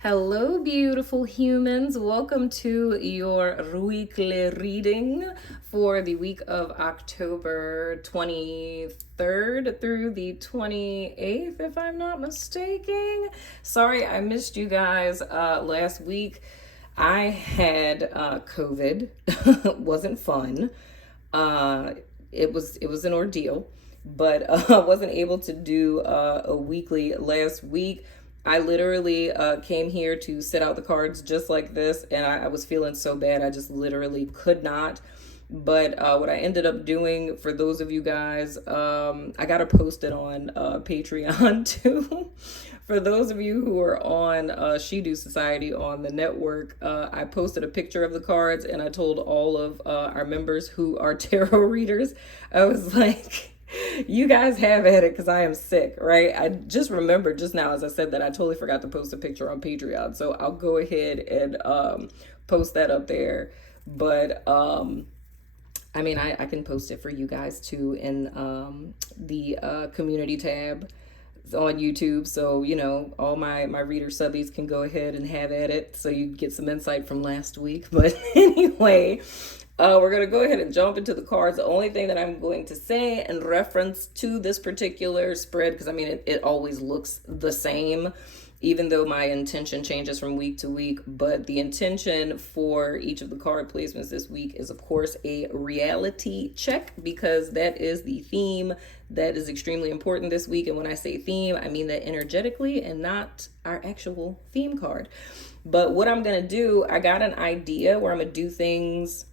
Hello, beautiful humans. Welcome to your weekly reading for the week of October 23rd through the 28th, if I'm not mistaken. Sorry, I missed you guys last week. I had COVID. Wasn't fun. Uh, it was an ordeal, but I wasn't able to do a weekly last week. I literally came here to set out the cards just like this, and I was feeling so bad. I just literally could not. But what I ended up doing for those of you guys, I got to post it on Patreon too. For those of you who are on She Do Society on the network, I posted a picture of the cards and I told all of our members who are tarot readers, I was like, you guys have at it because I am sick, right? I just remembered just now as I said that I totally forgot to post a picture on Patreon. So I'll go ahead and post that up there. But I mean, I can post it for you guys too in the community tab on YouTube. So, all my reader subbies can go ahead and have at it. So you get some insight from last week. But anyway, we're going to go ahead and jump into the cards. The only thing that I'm going to say in reference to this particular spread, because I mean, it always looks the same, even though my intention changes from week to week. But the intention for each of the card placements this week is, of course, a reality check, because that is the theme that is extremely important this week. And when I say theme, I mean that energetically and not our actual theme card. But what I'm going to do, I got an idea where I'm going to do things,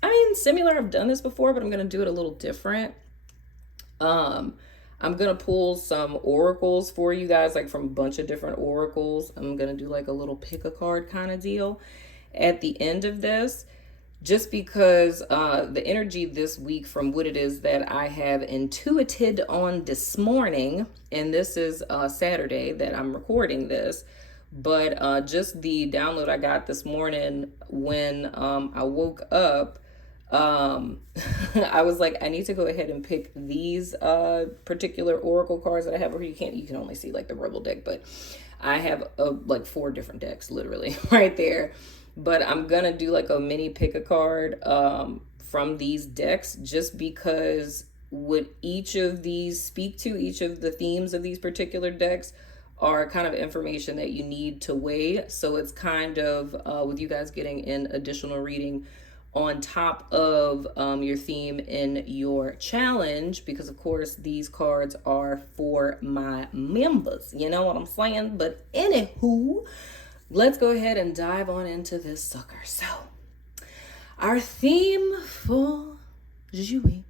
I mean, similar. I've done this before, but I'm going to do it a little different. I'm going to pull some oracles for you guys, like from a bunch of different oracles. I'm going to do like a little pick a card kind of deal at the end of this, just because the energy this week from what it is that I have intuited on this morning, and this is Saturday that I'm recording this, but just the download I got this morning when I woke up, I was like, I need to go ahead and pick these particular oracle cards that I have, or you can only see like the rebel deck, but I have like 4 different decks literally right there. But I'm gonna do like a mini pick a card from these decks, just because what each of these speak to, each of the themes of these particular decks are kind of information that you need to weigh. So it's kind of with you guys getting an additional reading on top of your theme in your challenge, because of course these cards are for my members, you know what I'm saying? But anywho, let's go ahead and dive on into this sucker. So our theme for this week,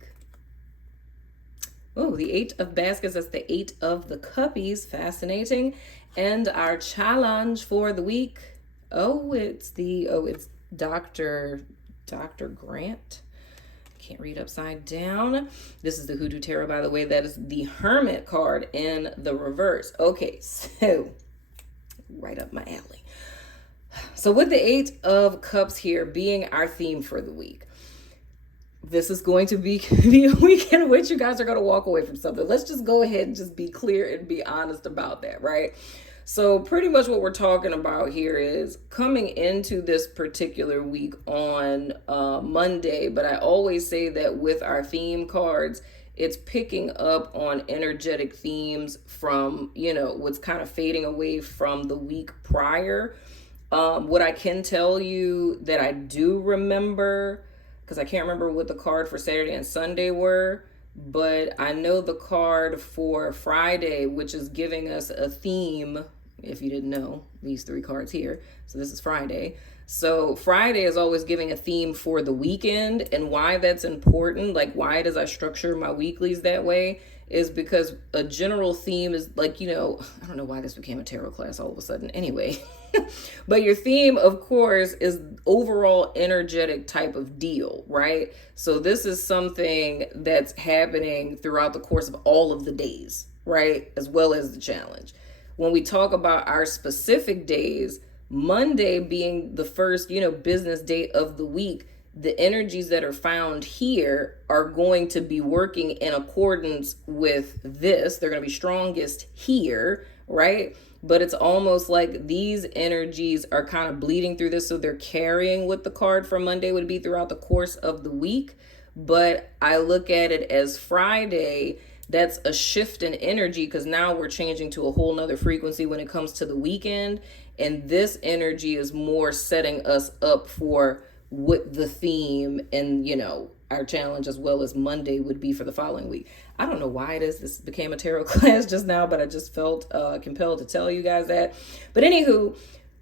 the 8 of baskets, that's the 8 of the cuppies, fascinating. And our challenge for the week, it's Dr. Grant. Can't read upside down. This is the Hoodoo Tarot, by the way. That is the Hermit card in the reverse. Okay, so right up my alley. So with the 8 of Cups here being our theme for the week, this is going to be a week in which you guys are going to walk away from something. Let's just go ahead and just be clear and be honest about that, right? So pretty much what we're talking about here is coming into this particular week on Monday, but I always say that with our theme cards, it's picking up on energetic themes from, what's kind of fading away from the week prior. What I can tell you that I do remember, because I can't remember what the card for Saturday and Sunday were, but I know the card for Friday, which is giving us a theme. If you didn't know, these 3 cards here. So this is Friday. So Friday is always giving a theme for the weekend, and why that's important, like why does I structure my weeklies that way, is because a general theme is like, I don't know why this became a tarot class all of a sudden. Anyway, but your theme, of course, is overall energetic type of deal, right? So this is something that's happening throughout the course of all of the days, right? As well as the challenge. When we talk about our specific days, Monday being the first, business day of the week, the energies that are found here are going to be working in accordance with this. They're going to be strongest here, right? but it's almost like these energies are kind of bleeding through this. So they're carrying what the card for Monday would be throughout the course of the week. But I look at it as Friday, that's a shift in energy, because now we're changing to a whole nother frequency when it comes to the weekend. And this energy is more setting us up for what the theme and, our challenge as well as Monday would be for the following week. I don't know why it is this became a tarot class just now, but I just felt compelled to tell you guys that. But anywho,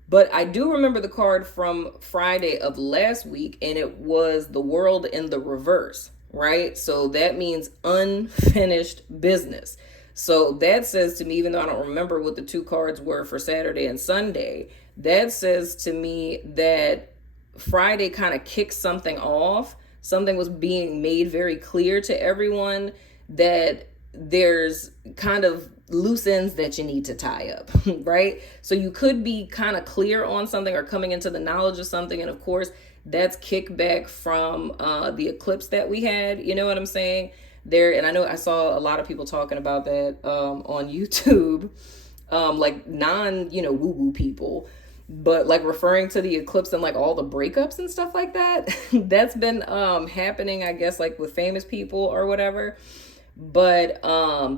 but I do remember the card from Friday of last week, and it was the World in the reverse, right? So that means unfinished business. So that says to me, even though I don't remember what the two cards were for Saturday and Sunday, that says to me that Friday kind of kicked something off. Something was being made very clear to everyone that there's kind of loose ends that you need to tie up, right? So you could be kind of clear on something or coming into the knowledge of something. And of course, that's kickback from the eclipse that we had. You know what I'm saying? There, and I know I saw a lot of people talking about that on YouTube, like woo-woo people, but like referring to the eclipse and like all the breakups and stuff like that. That's been happening, I guess, like with famous people or whatever. But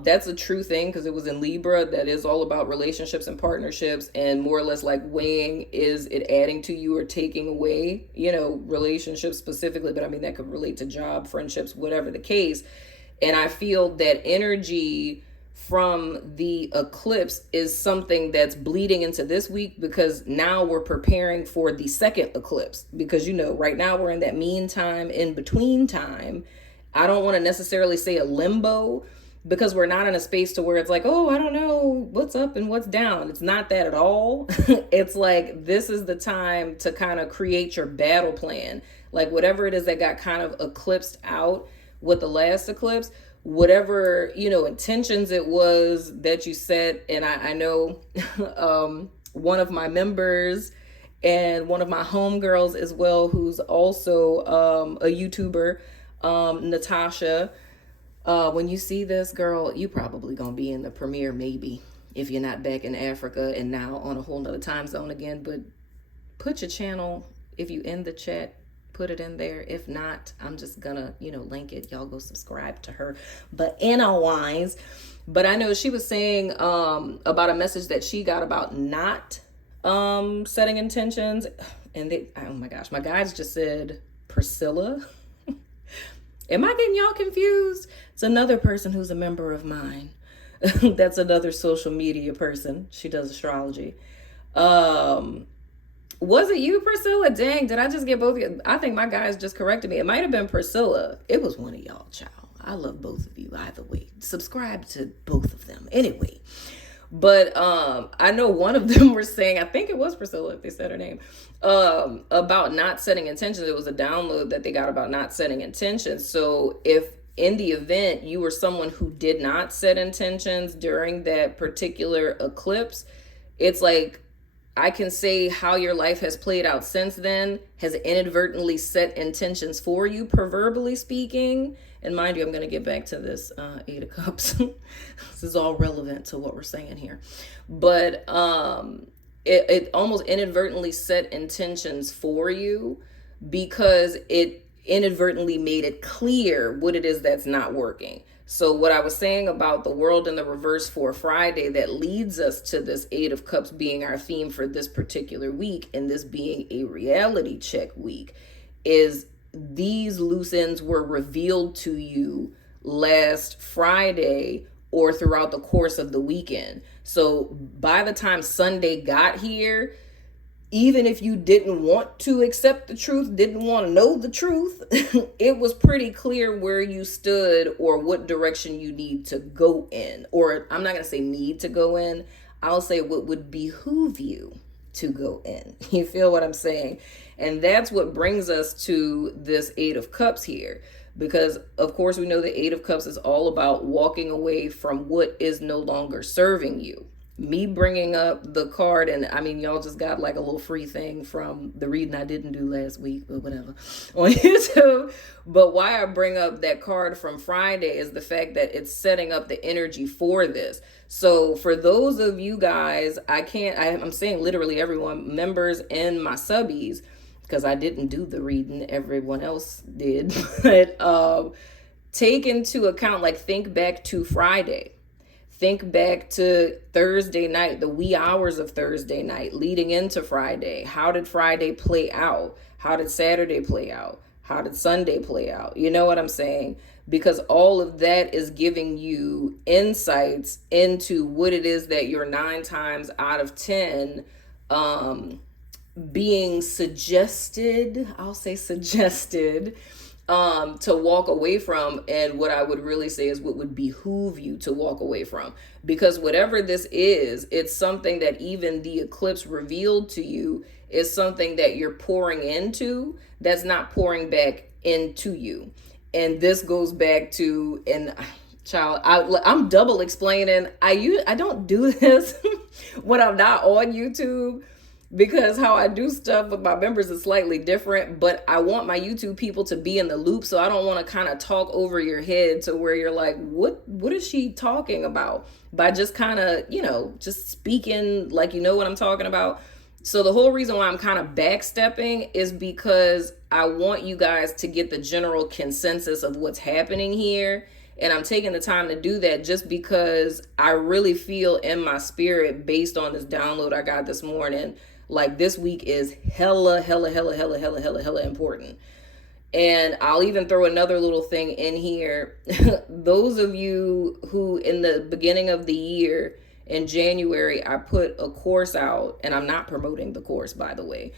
that's a true thing, because it was in Libra. That is all about relationships and partnerships, and more or less like weighing, is it adding to you or taking away, relationships specifically. But I mean, that could relate to job, friendships, whatever the case. And I feel that energy from the eclipse is something that's bleeding into this week, because now we're preparing for the second eclipse, because right now we're in that meantime, in between time. I don't want to necessarily say a limbo, because we're not in a space to where it's like, oh, I don't know what's up and what's down. It's not that at all. It's like, this is the time to kind of create your battle plan. Like whatever it is that got kind of eclipsed out with the last eclipse, whatever, intentions it was that you set. And I know one of my members and one of my homegirls as well, who's also a YouTuber, Natasha, when you see this, girl, you probably gonna be in the premiere, maybe, if you're not back in Africa and now on a whole nother time zone again. But put your channel, if you in the chat, put it in there. If not, I'm just gonna link it. Y'all go subscribe to her. But but I know she was saying about a message that she got about not setting intentions, and oh my gosh, my guys just said Priscilla. Am I getting y'all confused? It's another person who's a member of mine. That's another social media person. She does astrology. Was it you, Priscilla? Dang, did I just get both of you? I think my guys just corrected me. It might have been Priscilla. It was one of y'all, child. I love both of you either way. Subscribe to both of them. Anyway. But I know one of them were saying, I think it was Priscilla, if they said her name, about not setting intentions. It was a download that they got about not setting intentions. So if in the event you were someone who did not set intentions during that particular eclipse, it's like, I can say how your life has played out since then has inadvertently set intentions for you, proverbially speaking. And mind you, I'm going to get back to this Eight of Cups. This is all relevant to what we're saying here. But it almost inadvertently set intentions for you, because it inadvertently made it clear what it is that's not working. So what I was saying about the world in the reverse for Friday, that leads us to this Eight of Cups being our theme for this particular week, and this being a reality check week, is these loose ends were revealed to you last Friday or throughout the course of the weekend. So by the time Sunday got here, even if you didn't want to accept the truth, didn't want to know the truth, it was pretty clear where you stood or what direction you need to go in. Or I'm not going to say need to go in. I'll say what would behoove you to go in. You feel what I'm saying? And that's what brings us to this Eight of Cups here. Because, of course, we know the Eight of Cups is all about walking away from what is no longer serving you. me bringing up the card, and I mean, y'all just got like a little free thing from the reading I didn't do last week, but whatever, on YouTube. But why I bring up that card from Friday is the fact that it's setting up the energy for this. So for those of you guys, I'm saying literally everyone, members and my subbies, because I didn't do the reading, everyone else did, but take into account, like, think back to Friday. Think back to Thursday night, the wee hours of Thursday night leading into Friday. How did Friday play out? How did Saturday play out? How did Sunday play out? You know what I'm saying? Because all of that is giving you insights into what it is that you're 9 times out of 10 being suggested, I'll say suggested, to walk away from, and what I would really say is what would behoove you to walk away from. Because whatever this is, it's something that even the eclipse revealed to you is something that you're pouring into that's not pouring back into you. And this goes back to, and child, I'm double explaining. I don't do this when I'm not on YouTube, because how I do stuff with my members is slightly different, but I want my YouTube people to be in the loop. So I don't want to kind of talk over your head to where you're like, what is she talking about? By just kind of, just speaking like, you know what I'm talking about. So the whole reason why I'm kind of backstepping is because I want you guys to get the general consensus of what's happening here. And I'm taking the time to do that just because I really feel in my spirit, based on this download I got this morning, like this week is hella important. And I'll even throw another little thing in here. Those of you who in the beginning of the year in January, I put a course out, and I'm not promoting the course, by the way.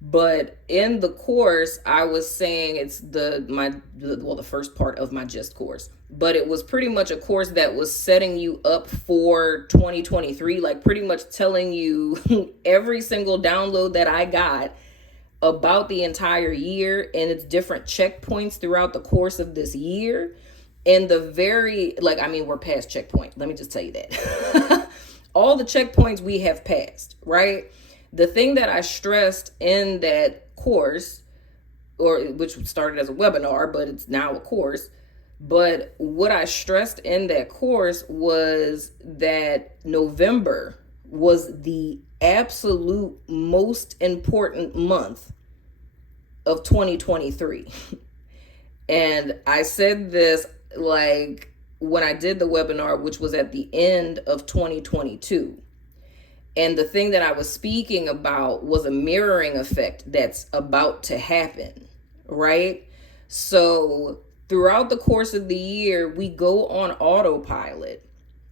But in the course, I was saying it's the first part of my GIST course, but it was pretty much a course that was setting you up for 2023, like pretty much telling you every single download that I got about the entire year and its different checkpoints throughout the course of this year. And we're past checkpoint. Let me just tell you that. All the checkpoints we have passed, right? The thing that I stressed in that course, which started as a webinar, but it's now a course. But what I stressed in that course was that November was the absolute most important month of 2023. And I said this like when I did the webinar, which was at the end of 2022. And the thing that I was speaking about was a mirroring effect that's about to happen, right? So throughout the course of the year, we go on autopilot,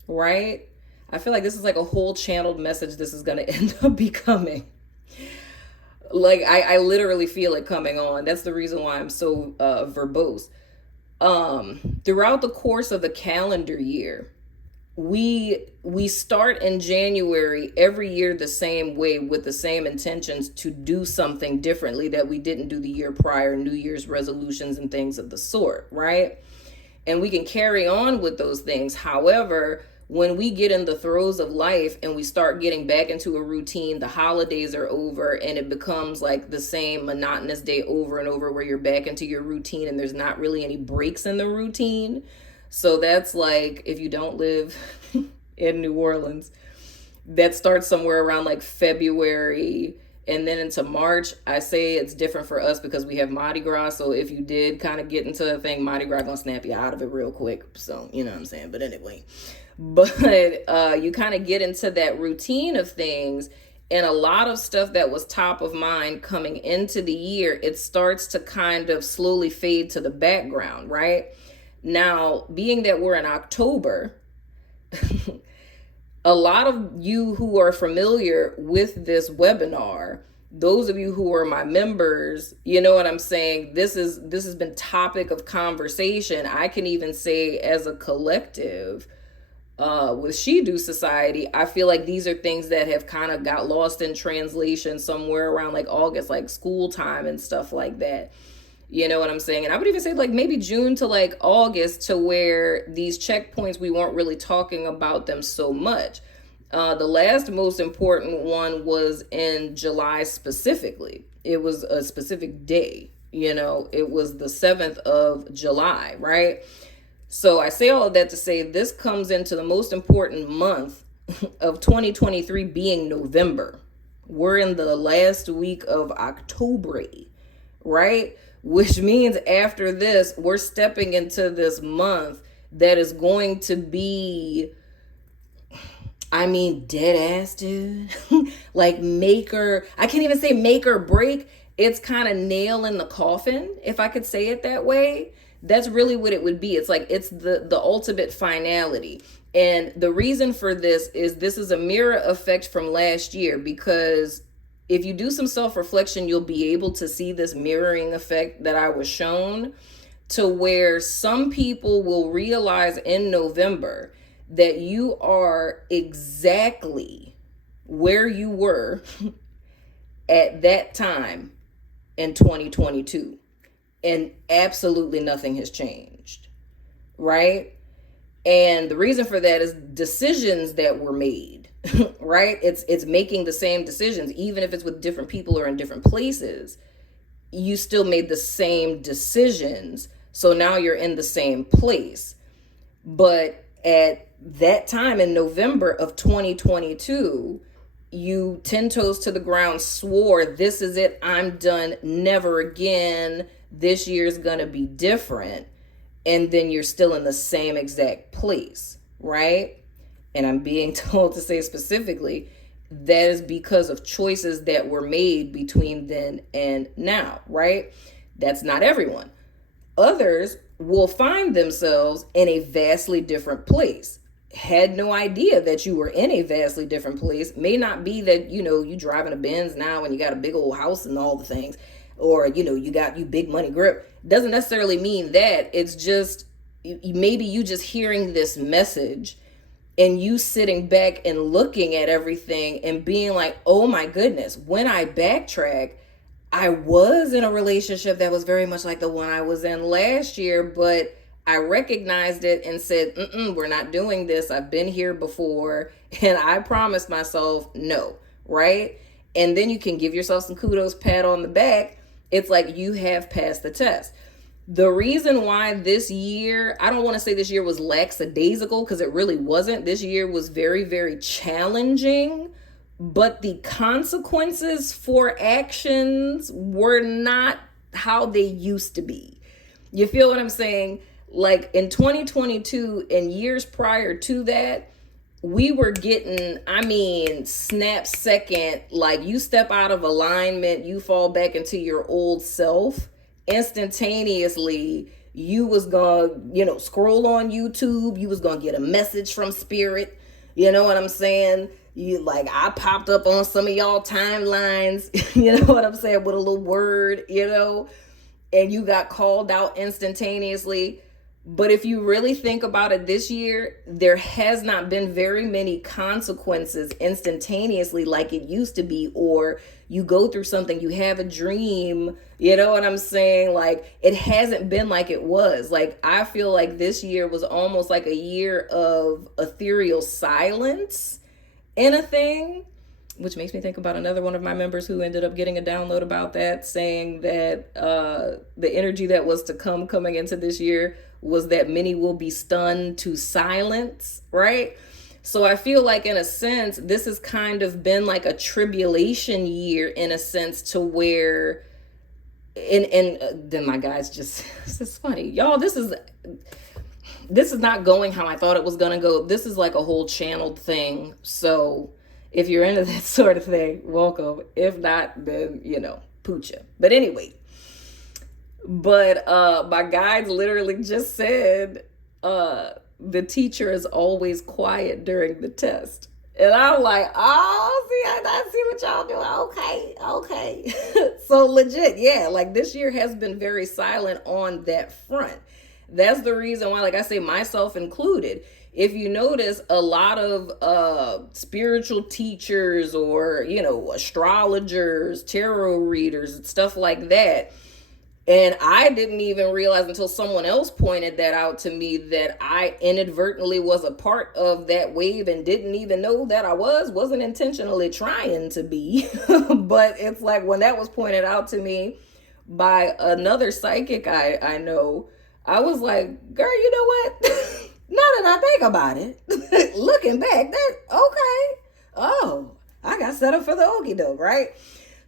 right? I feel like this is like a whole channeled message this is going to end up becoming. Like, I literally feel it coming on. That's the reason why I'm so verbose. Throughout the course of the calendar year, we start in January every year the same way, with the same intentions to do something differently that we didn't do the year prior, New Year's resolutions and things of the sort, right? And we can carry on with those things. However, when we get in the throes of life and we start getting back into a routine, the holidays are over and it becomes like the same monotonous day over and over, where you're back into your routine and there's not really any breaks in the routine. So that's like, if you don't live in New Orleans, that starts somewhere around like February and then into March. I say it's different for us because we have Mardi Gras. So if you did kind of get into a thing, Mardi Gras gonna snap you out of it real quick. So, you know what I'm saying? But anyway, you kind of get into that routine of things, and a lot of stuff that was top of mind coming into the year, it starts to kind of slowly fade to the background, right? Now, being that we're in October, a lot of you who are familiar with this webinar, those of you who are my members, you know what I'm saying? This has been topic of conversation. I can even say as a collective, with She Do Society, I feel like these are things that have kind of got lost in translation somewhere around like August, like school time and stuff like that. You know what I'm saying? And I would even say like maybe June to like August, to where these checkpoints, we weren't really talking about them so much. The last most important one was in July specifically. It was a specific day. It was the 7th of July, right? So I say all of that to say this comes into the most important month of 2023 being November. We're in the last week of October, right? Which means after this, we're stepping into this month that is going to be, dead ass, dude. Like I can't even say make or break. It's kind of nail in the coffin, if I could say it that way. That's really what it would be. It's like it's the ultimate finality. And the reason for this is a mirror effect from last year, because if you do some self-reflection, you'll be able to see this mirroring effect that I was shown, to where some people will realize in November that you are exactly where you were at that time in 2022. And absolutely nothing has changed, right? And the reason for that is decisions that were made, right? It's making the same decisions, even if it's with different people or in different places. You still made the same decisions, so now you're in the same place. But at that time in November of 2022, you 10 toes to the ground swore, this is it, I'm done, never again, this year's gonna be different. And then you're still in the same exact place, right? And I'm being told to say specifically, that is because of choices that were made between then and now, right? That's not everyone. Others will find themselves in a vastly different place. Had no idea that you were in a vastly different place. May not be that, you driving a Benz now and you got a big old house and all the things, or, you got you big money grip. Doesn't necessarily mean that. It's just, maybe you just hearing this message and you sitting back and looking at everything and being like, oh my goodness, when I backtrack, I was in a relationship that was very much like the one I was in last year, but I recognized it and said, we're not doing this. I've been here before. And I promised myself no, right? And then you can give yourself some kudos, pat on the back. It's like you have passed the test. The reason why this year, I don't want to say this year was lackadaisical, because it really wasn't. This year was very, very challenging, but the consequences for actions were not how they used to be. You feel what I'm saying? Like in 2022 and years prior to that, we were getting, snap second, like you step out of alignment, you fall back into your old self. Instantaneously, you was gonna, scroll on YouTube, you was gonna get a message from spirit. You know what I'm saying? I popped up on some of y'all timelines, you know what I'm saying, with a little word, and you got called out instantaneously. But if you really think about it this year, there has not been very many consequences instantaneously like it used to be. Or you go through something, you have a dream, you know what I'm saying? Like, it hasn't been like it was. Like, I feel like this year was almost like a year of ethereal silence in a thing, which makes me think about another one of my members who ended up getting a download about that, saying that the energy that was to coming into this year was that many will be stunned to silence, right? So I feel like, in a sense, this has kind of been like a tribulation year, in a sense, to where, and then my guys just, this is funny. Y'all, this is not going how I thought it was going to go. This is like a whole channeled thing. So if you're into that sort of thing, welcome. If not, then, poocha. But anyway, my guides literally just said, the teacher is always quiet during the test. And I'm like, oh, see, I see what y'all do. Okay. So legit, yeah, like this year has been very silent on that front. That's the reason why, like I say, myself included, if you notice, a lot of spiritual teachers or, astrologers, tarot readers, stuff like that, And I didn't even realize until someone else pointed that out to me that I inadvertently was a part of that wave and didn't even know that I wasn't intentionally trying to be. But it's like when that was pointed out to me by another psychic I know, I was like, girl, you know what? Now that I think about it, looking back, that, okay. Oh, I got set up for the okie doke, right?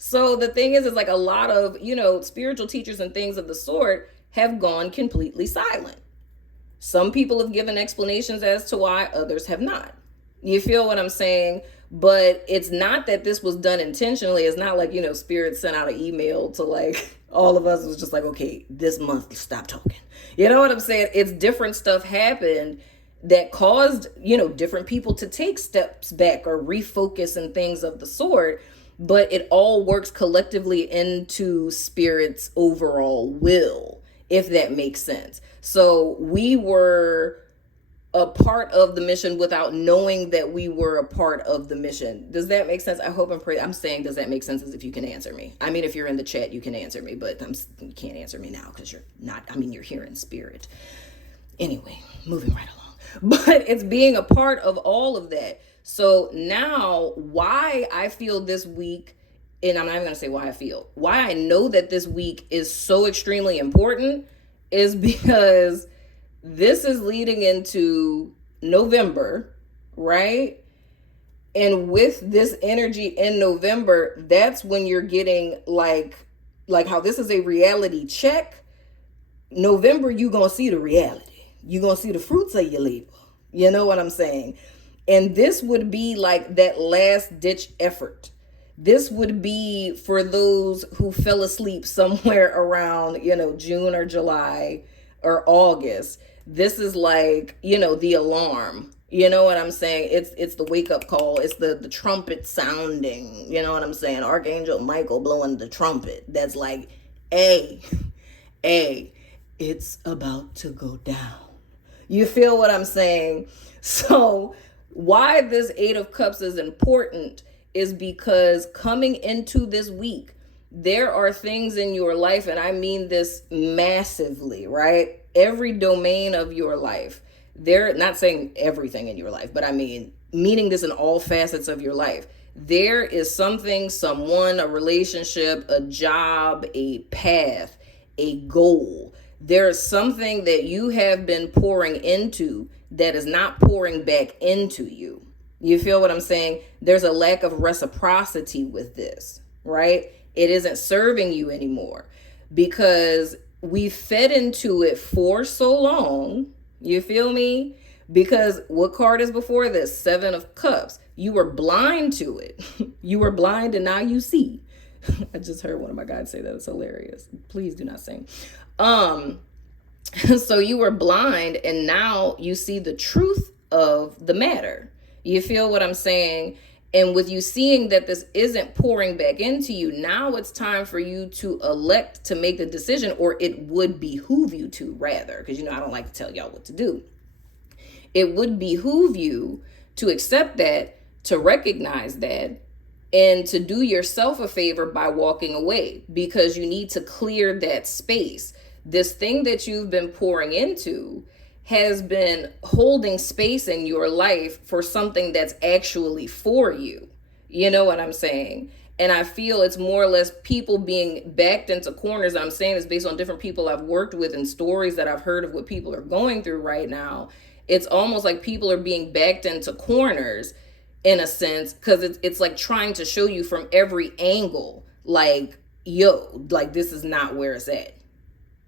So the thing is like a lot of, spiritual teachers and things of the sort have gone completely silent. Some people have given explanations as to why, others have not. You feel what I'm saying? But it's not that this was done intentionally. It's not like, Spirit sent out an email to like all of us. It was just like, okay, this month, stop talking. You know what I'm saying? It's different stuff happened that caused, different people to take steps back or refocus and things of the sort. But it all works collectively into Spirit's overall will, if that makes sense. So we were a part of the mission without knowing that we were a part of the mission. Does that make sense? I hope and pray. I'm saying, does that make sense, as if you can answer me? I mean, if you're in the chat, you can answer me, but you can't answer me now because you're not, you're here in spirit. Anyway, moving right along. But it's being a part of all of that. So now why I feel this week, and I'm not even going to say why I know that this week is so extremely important is because this is leading into November, right? And with this energy in November, that's when you're getting like how this is a reality check. November, you're going to see the reality. You're going to see the fruits of your labor. You know what I'm saying? And this would be like that last ditch effort. This would be for those who fell asleep somewhere around, June or July or August. This is like, the alarm. You know what I'm saying? It's the wake up call. It's the trumpet sounding. You know what I'm saying? Archangel Michael blowing the trumpet. That's like, hey, it's about to go down. You feel what I'm saying? So why this Eight of Cups is important is because coming into this week, there are things in your life, and I mean this massively, right? Every domain of your life. They're not saying everything in your life, but I mean, meaning this in all facets of your life. There is something, someone, a relationship, a job, a path, a goal. There is something that you have been pouring into that is not pouring back into you. You feel what I'm saying? There's a lack of reciprocity with this, right? It isn't serving you anymore because we fed into it for so long. You feel me? Because what card is before this? Seven of Cups. You were blind to it. You were blind and now you see. I just heard one of my guys say that. It's hilarious. Please do not sing. So you were blind and now you see the truth of the matter. You feel what I'm saying? And with you seeing that this isn't pouring back into you, now it's time for you to elect to make the decision, or it would behoove you to, rather, because I don't like to tell y'all what to do. It would behoove you to accept that, to recognize that, and to do yourself a favor by walking away, because you need to clear that space. This thing that you've been pouring into has been holding space in your life for something that's actually for you. You know what I'm saying? And I feel it's more or less people being backed into corners. I'm saying this based on different people I've worked with and stories that I've heard of what people are going through right now. It's almost like people are being backed into corners in a sense, because it's like trying to show you from every angle, like, yo, like this is not where it's at.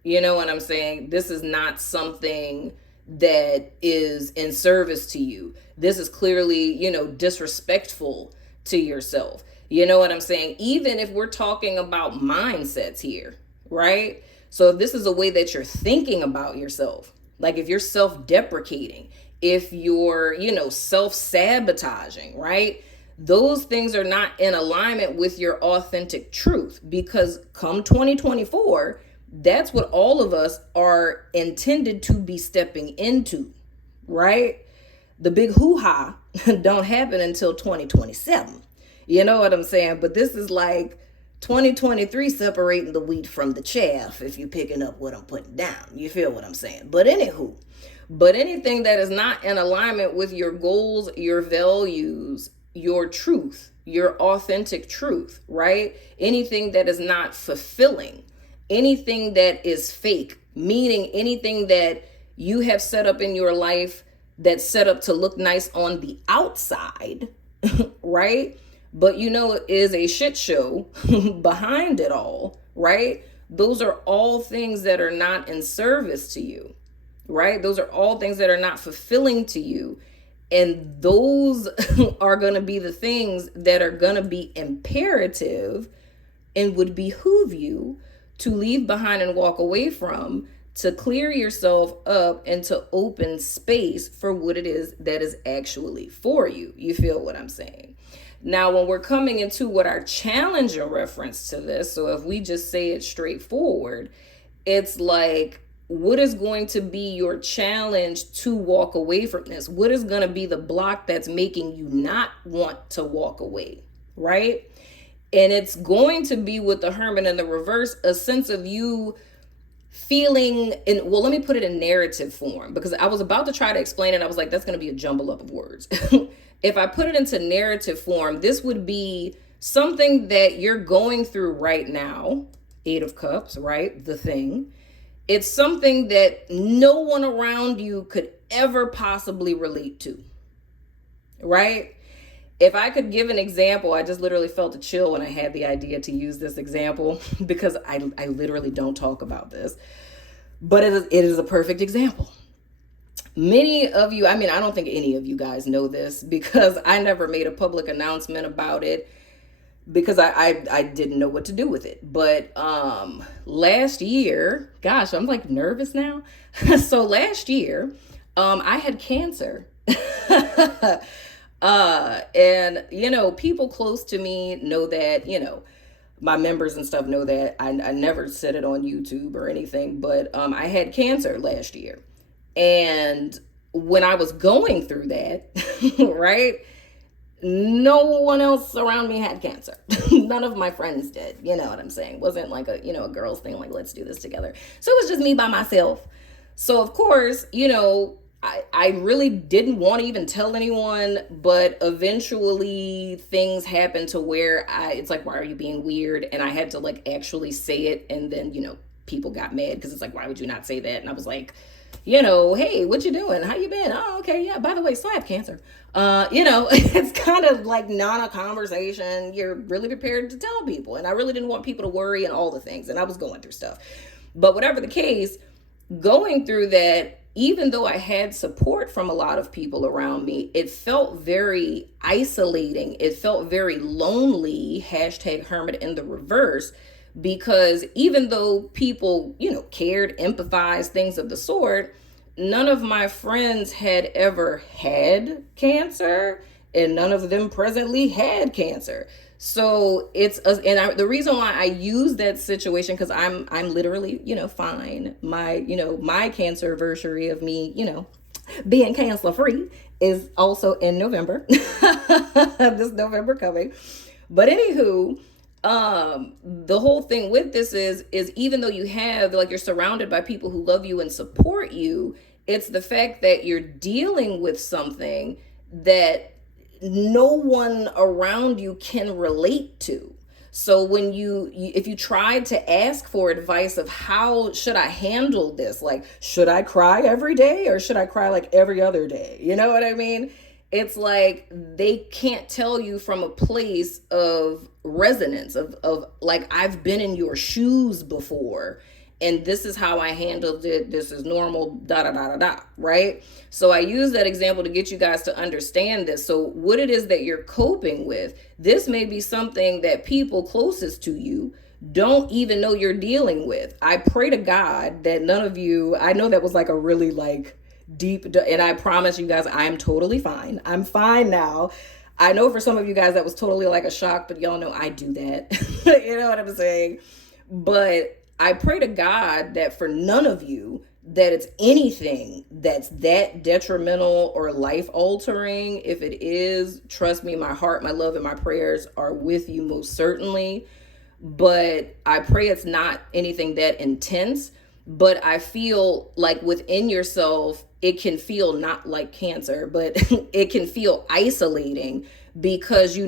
You know what I'm saying? This is not something that is in service to you. This is clearly, disrespectful to yourself. You know what I'm saying? Even if we're talking about mindsets here, right? So if this is a way that you're thinking about yourself, like if you're self-deprecating, if you're, self-sabotaging, right? Those things are not in alignment with your authentic truth, because come 2024, that's what all of us are intended to be stepping into, right? The big hoo-ha don't happen until 2027. You know what I'm saying? But this is like 2023 separating the wheat from the chaff, if you're picking up what I'm putting down. You feel what I'm saying? But anywho, but anything that is not in alignment with your goals, your values, your truth, your authentic truth, right? Anything that is not fulfilling, anything that is fake, meaning anything that you have set up in your life that's set up to look nice on the outside, right? But is a shit show behind it all, right? Those are all things that are not in service to you, right? Those are all things that are not fulfilling to you. And those are going to be the things that are going to be imperative and would behoove you to leave behind and walk away from, to clear yourself up and to open space for what it is that is actually for you. You feel what I'm saying? Now, when we're coming into what our challenge in reference to this, so if we just say it straightforward, it's like, what is going to be your challenge to walk away from this? What is going to be the block that's making you not want to walk away, right? And it's going to be with the Hermit in the reverse, a sense of you feeling well, let me put it in narrative form, because I was about to try to explain it. I was like, that's going to be a jumble up of words. If I put it into narrative form, this would be something that you're going through right now. 8 of Cups, right? The thing. It's something that no one around you could ever possibly relate to, right? If I could give an example, I just literally felt a chill when I had the idea to use this example, because I literally don't talk about this, but it is a perfect example. Many of you, I don't think any of you guys know this, because I never made a public announcement about it, because I didn't know what to do with it. But last year, gosh, I'm like nervous now. So last year, I had cancer. And people close to me know that, my members and stuff know that. I never said it on YouTube or anything, but I had cancer last year. And when I was going through that, right, no one else around me had cancer. None of my friends did. You know what I'm saying? It wasn't like a girls thing, like, let's do this together. So it was just me by myself. So of course, I really didn't want to even tell anyone, but eventually things happened to where it's like, why are you being weird? And I had to like actually say it. And then, people got mad, because it's like, why would you not say that? And I was like, hey, what you doing? How you been? Oh, okay. Yeah. By the way, so I have cancer. It's kind of like not a conversation you're really prepared to tell people. And I really didn't want people to worry and all the things. And I was going through stuff. But whatever the case, going through that, even though I had support from a lot of people around me, it felt very isolating. It felt very lonely, #Hermit in the reverse, because even though people, cared, empathized, things of the sort, none of my friends had ever had cancer, and none of them presently had cancer. So the reason why I use that situation, because I'm literally, fine. My cancer anniversary of me, being cancer free is also in November, this November coming. But anywho, the whole thing with this is even though you have, like, you're surrounded by people who love you and support you, it's the fact that you're dealing with something that no one around you can relate to. So when if you tried to ask for advice of how should I handle this, like, should I cry every day or should I cry like every other day? You know what I mean? It's like they can't tell you from a place of resonance of like, I've been in your shoes before, and this is how I handled it. This is normal, da da da da da, right? So I use that example to get you guys to understand this. So what it is that you're coping with, this may be something that people closest to you don't even know you're dealing with. I pray to God that none of you, I know that was like a really like deep, and I promise you guys, I'm totally fine. I'm fine now. I know for some of you guys that was totally like a shock, but y'all know I do that. You know what I'm saying? But I pray to God that for none of you, that it's anything that's that detrimental or life altering. If it is, trust me, my heart, my love, and my prayers are with you most certainly. but I pray it's not anything that intense. But I feel like within yourself, it can feel not like cancer, but it can feel isolating because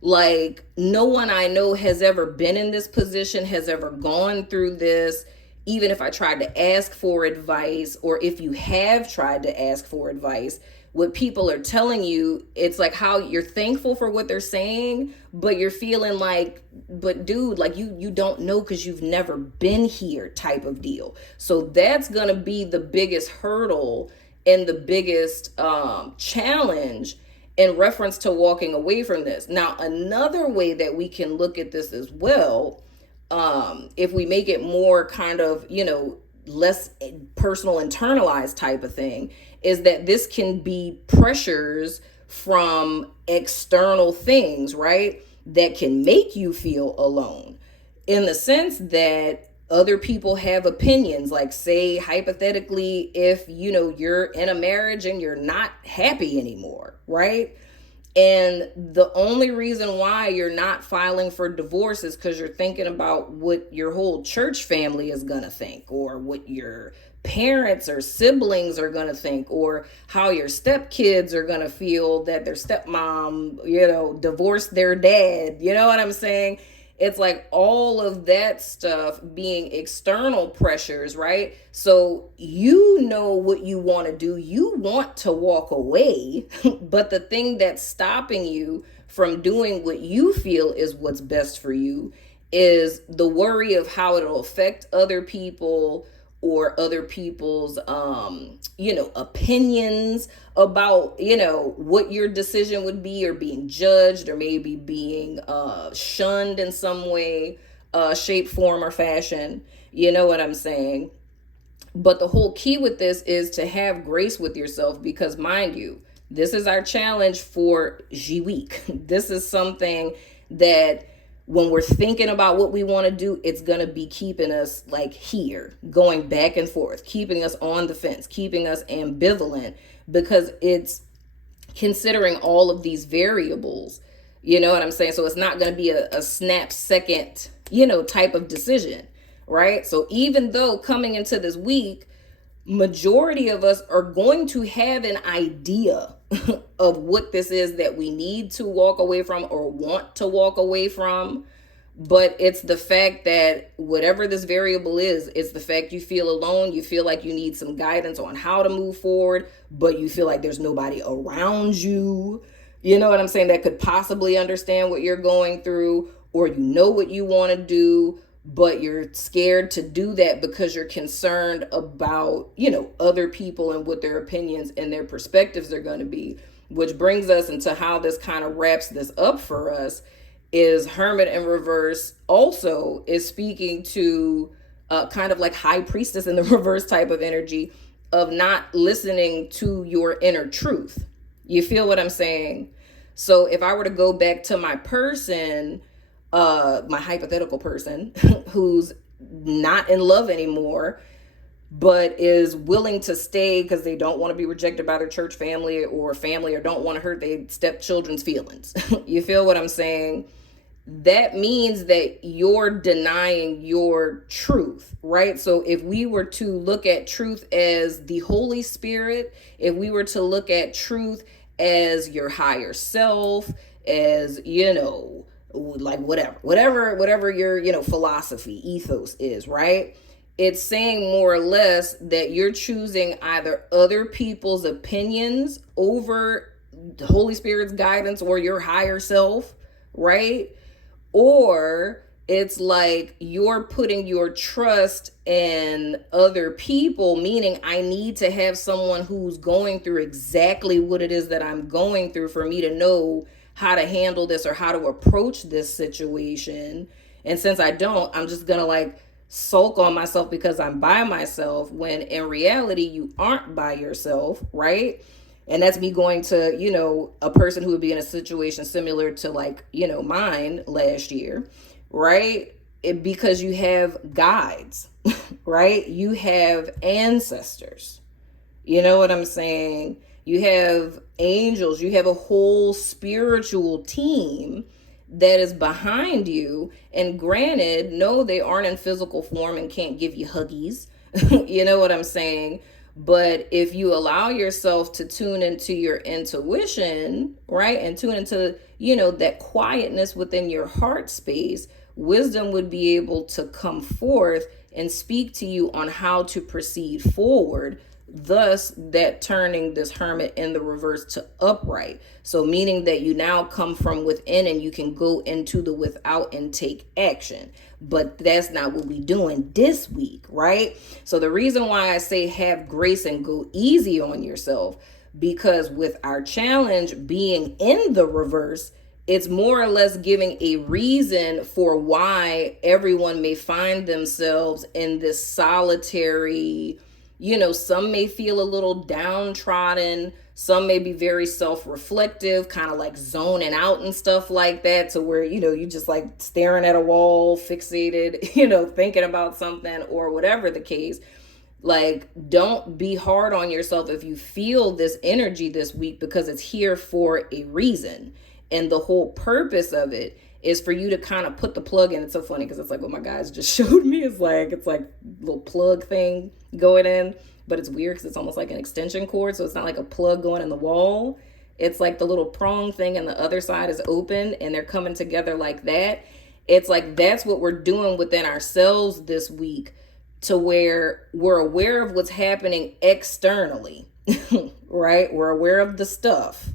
like no one I know has ever been in this position, has ever gone through this. Even if I tried to ask for advice, or if you have tried to ask for advice, what people are telling you, it's like how you're thankful for what they're saying, but you're feeling like, but dude, like you don't know because you've never been here type of deal. So that's gonna be the biggest hurdle and the biggest challenge in reference to walking away from this. Now, another way that we can look at this as well, if we make it more kind of, less personal, internalized type of thing, is that this can be pressures from external things, right? That can make you feel alone in the sense that other people have opinions. Like, say hypothetically, if you're in a marriage and you're not happy anymore, right? And the only reason why you're not filing for divorce is because you're thinking about what your whole church family is going to think, or what your parents or siblings are going to think, or how your stepkids are going to feel that their stepmom, divorced their dad. You know what I'm saying? It's like all of that stuff being external pressures, right? So you know what you want to do. You want to walk away, but the thing that's stopping you from doing what you feel is what's best for you is the worry of how it'll affect other people, or other people's opinions about what your decision would be, or being judged, or maybe being shunned in some way, shape, form, or fashion. You know what I'm saying? But the whole key with this is to have grace with yourself, because mind you, this is our challenge for G Week. This is something that when we're thinking about what we want to do, it's going to be keeping us like here, going back and forth, keeping us on the fence, keeping us ambivalent, because it's considering all of these variables. You know what I'm saying? So it's not going to be a snap second, type of decision, right? So even though coming into this week, majority of us are going to have an idea of what this is that we need to walk away from or want to walk away from. But it's the fact that whatever this variable is, it's the fact you feel alone. You feel like you need some guidance on how to move forward, but you feel like there's nobody around you, you know what I'm saying, that could possibly understand what you're going through, or what you want to do, but you're scared to do that because you're concerned about, other people and what their opinions and their perspectives are going to be. Which brings us into how this kind of wraps this up for us is Hermit in reverse also is speaking to kind of like high priestess in the reverse type of energy of not listening to your inner truth. You feel what I'm saying? So if I were to go back to my person, my hypothetical person who's not in love anymore, but is willing to stay because they don't want to be rejected by their church family, or don't want to hurt their stepchildren's feelings. You feel what I'm saying? That means that you're denying your truth, right? So if we were to look at truth as the Holy Spirit, if we were to look at truth as your higher self, as, like whatever your, philosophy, ethos is, right? It's saying more or less that you're choosing either other people's opinions over the Holy Spirit's guidance or your higher self, right? Or it's like you're putting your trust in other people, meaning I need to have someone who's going through exactly what it is that I'm going through for me to know how to handle this or how to approach this situation. And since I don't, I'm just going to sulk on myself because I'm by myself, when in reality, you aren't by yourself, right? And that's me going to, a person who would be in a situation similar to mine last year, right? Because you have guides, right? You have ancestors. You know what I'm saying? You have angels. You have a whole spiritual team that is behind you. And granted, no, they aren't in physical form and can't give you huggies. You know what I'm saying? But if you allow yourself to tune into your intuition, right, and tune into, that quietness within your heart space, wisdom would be able to come forth and speak to you on how to proceed forward. Thus, that turning this hermit in the reverse to upright. So meaning that you now come from within and you can go into the without and take action. But that's not what we're doing this week, right? So the reason why I say have grace and go easy on yourself, because with our challenge being in the reverse, it's more or less giving a reason for why everyone may find themselves in this solitary, some may feel a little downtrodden. Some may be very self-reflective, kind of like zoning out and stuff like that, to where, you just like staring at a wall, fixated, thinking about something or whatever the case. Like, don't be hard on yourself if you feel this energy this week, because it's here for a reason. And the whole purpose of it is for you to kind of put the plug in. It's so funny because it's like what my guys just showed me. It's like a little plug thing going in, but it's weird because it's almost like an extension cord. So it's not like a plug going in the wall. It's like the little prong thing and the other side is open and they're coming together like that. It's like that's what we're doing within ourselves this week, to where we're aware of what's happening externally, right? We're aware of the stuff,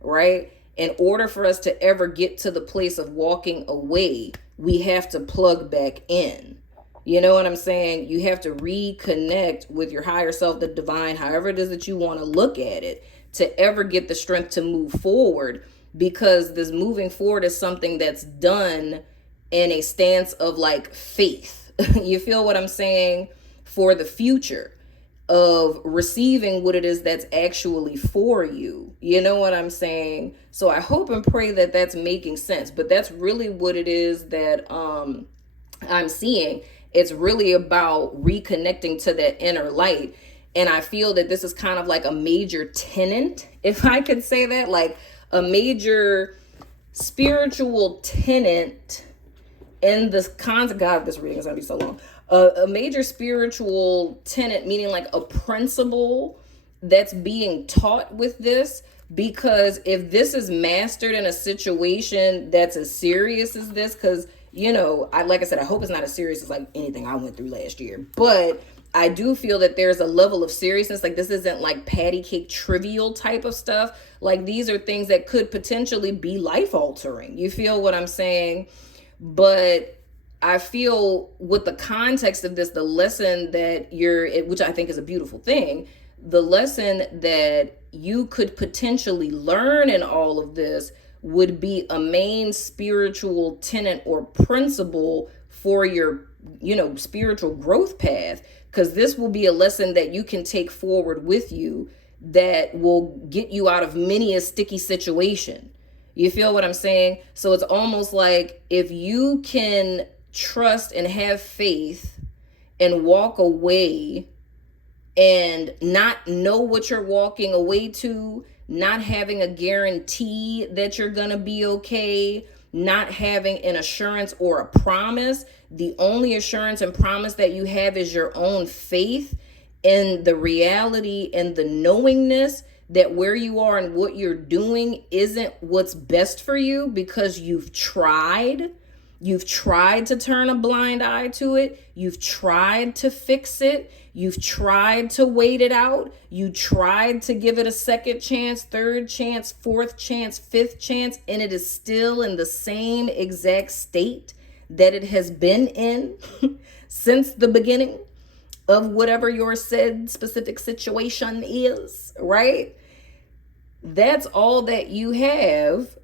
right? In order for us to ever get to the place of walking away, we have to plug back in. You know what I'm saying? You have to reconnect with your higher self, the divine, however it is that you want to look at it, to ever get the strength to move forward. Because this moving forward is something that's done in a stance of like faith. You feel what I'm saying? For the future of receiving what it is that's actually for you. You know what I'm saying? So I hope and pray that that's making sense. But that's really what it is that I'm seeing. It's really about reconnecting to that inner light. And I feel that this is kind of like a major tenet, if I could say that, like a major spiritual tenet in this concept. God, this reading is going to be so long. A major spiritual tenet, meaning like a principle that's being taught with this. Because if this is mastered in a situation that's as serious as this, because, like I said, I hope it's not as serious as like anything I went through last year. But I do feel that there's a level of seriousness. Like this isn't like patty cake trivial type of stuff. Like these are things that could potentially be life altering. You feel what I'm saying? But I feel with the context of this, the lesson that which I think is a beautiful thing, the lesson that you could potentially learn in all of this would be a main spiritual tenet or principle for your, spiritual growth path. Because this will be a lesson that you can take forward with you that will get you out of many a sticky situation. You feel what I'm saying? So it's almost like if you can trust and have faith and walk away and not know what you're walking away to, not having a guarantee that you're going to be okay, not having an assurance or a promise. The only assurance and promise that you have is your own faith in the reality and the knowingness that where you are and what you're doing isn't what's best for you, because you've tried. You've tried to turn a blind eye to it. You've tried to fix it. You've tried to wait it out. You tried to give it a second chance, third chance, fourth chance, fifth chance, and it is still in the same exact state that it has been in since the beginning of whatever your said specific situation is, right? That's all that you have,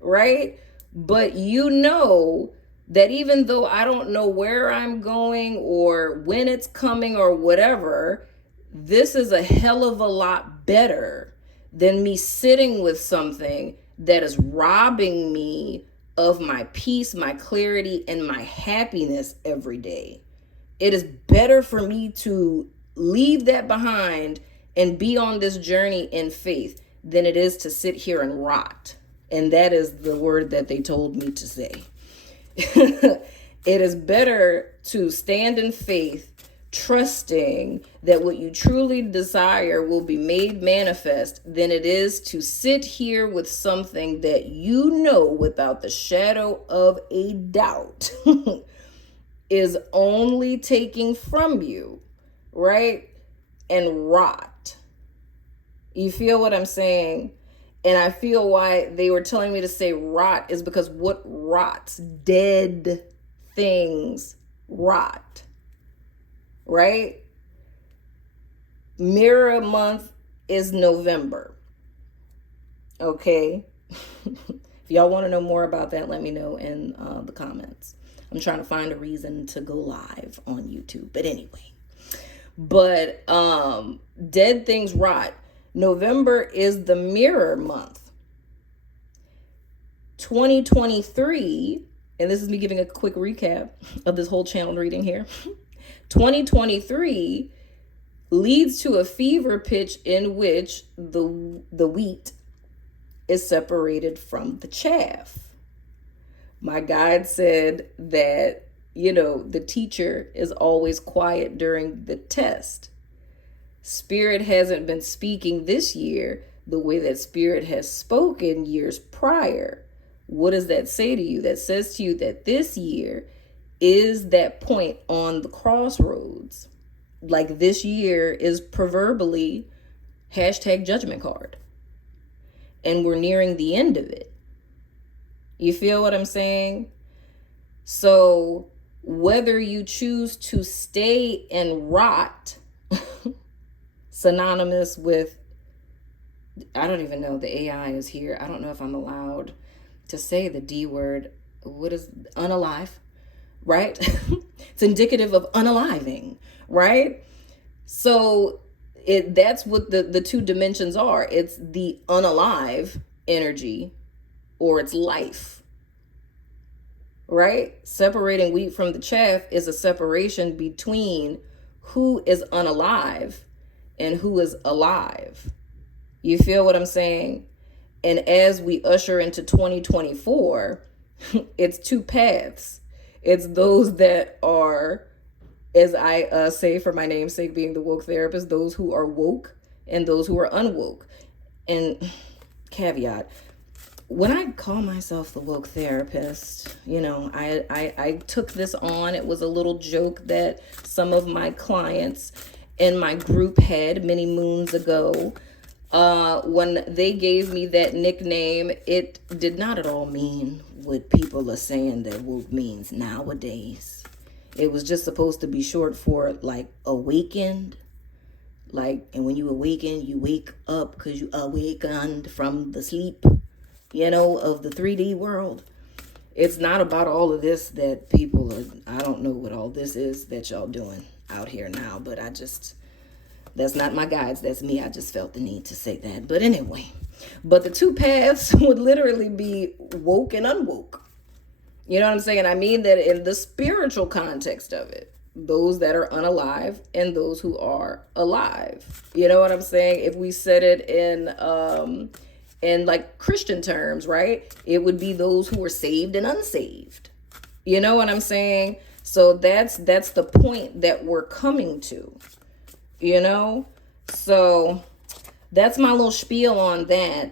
right? But that even though I don't know where I'm going or when it's coming or whatever, this is a hell of a lot better than me sitting with something that is robbing me of my peace, my clarity, and my happiness every day. It is better for me to leave that behind and be on this journey in faith than it is to sit here and rot. And that is the word that they told me to say. It is better to stand in faith, trusting that what you truly desire will be made manifest, than it is to sit here with something that you know without the shadow of a doubt is only taking from you, right? And rot. You feel what I'm saying? And I feel why they were telling me to say rot is because what rots? Dead things rot, right? Mirror month is November. Okay? If y'all want to know more about that, let me know in the comments. I'm trying to find a reason to go live on YouTube. But anyway. But dead things rot. November is the mirror month. 2023, and this is me giving a quick recap of this whole channel reading here. 2023 leads to a fever pitch in which the wheat is separated from the chaff. My guide said that, the teacher is always quiet during the test. Spirit hasn't been speaking this year the way that Spirit has spoken years prior. What does that say to you? That says to you that this year is that point on the crossroads. Like this year is proverbially #judgment card. And we're nearing the end of it. You feel what I'm saying? So whether you choose to stay and rot, synonymous with, I don't even know, the AI is here. I don't know if I'm allowed to say the D word. What is unalive, right? It's indicative of unaliving, right? So that's what the two dimensions are. It's the unalive energy or it's life, right? Separating wheat from the chaff is a separation between who is unalive and who is alive. You feel what I'm saying? And as we usher into 2024, it's two paths. It's those that are, as I say for my namesake being the woke therapist, those who are woke and those who are unwoke. And caveat, when I call myself the woke therapist, I took this on. It was a little joke that some of my clients in my group had many moons ago. When they gave me that nickname, it did not at all mean what people are saying that woke means nowadays. It was just supposed to be short for like awakened. And when you awaken, you wake up because you awakened from the sleep, of the 3D world. It's not about all of this that people are, I don't know what all this is that y'all doing out here now, but that's not my guides, that's me. I just felt the need to say that. But anyway, the two paths would literally be woke and unwoke. You know what I'm saying? I mean that in the spiritual context of it. Those that are unalive and those who are alive. You know what I'm saying? If we said it in like Christian terms, right? It would be those who are saved and unsaved. You know what I'm saying? So that's the point that we're coming to. So that's my little spiel on that.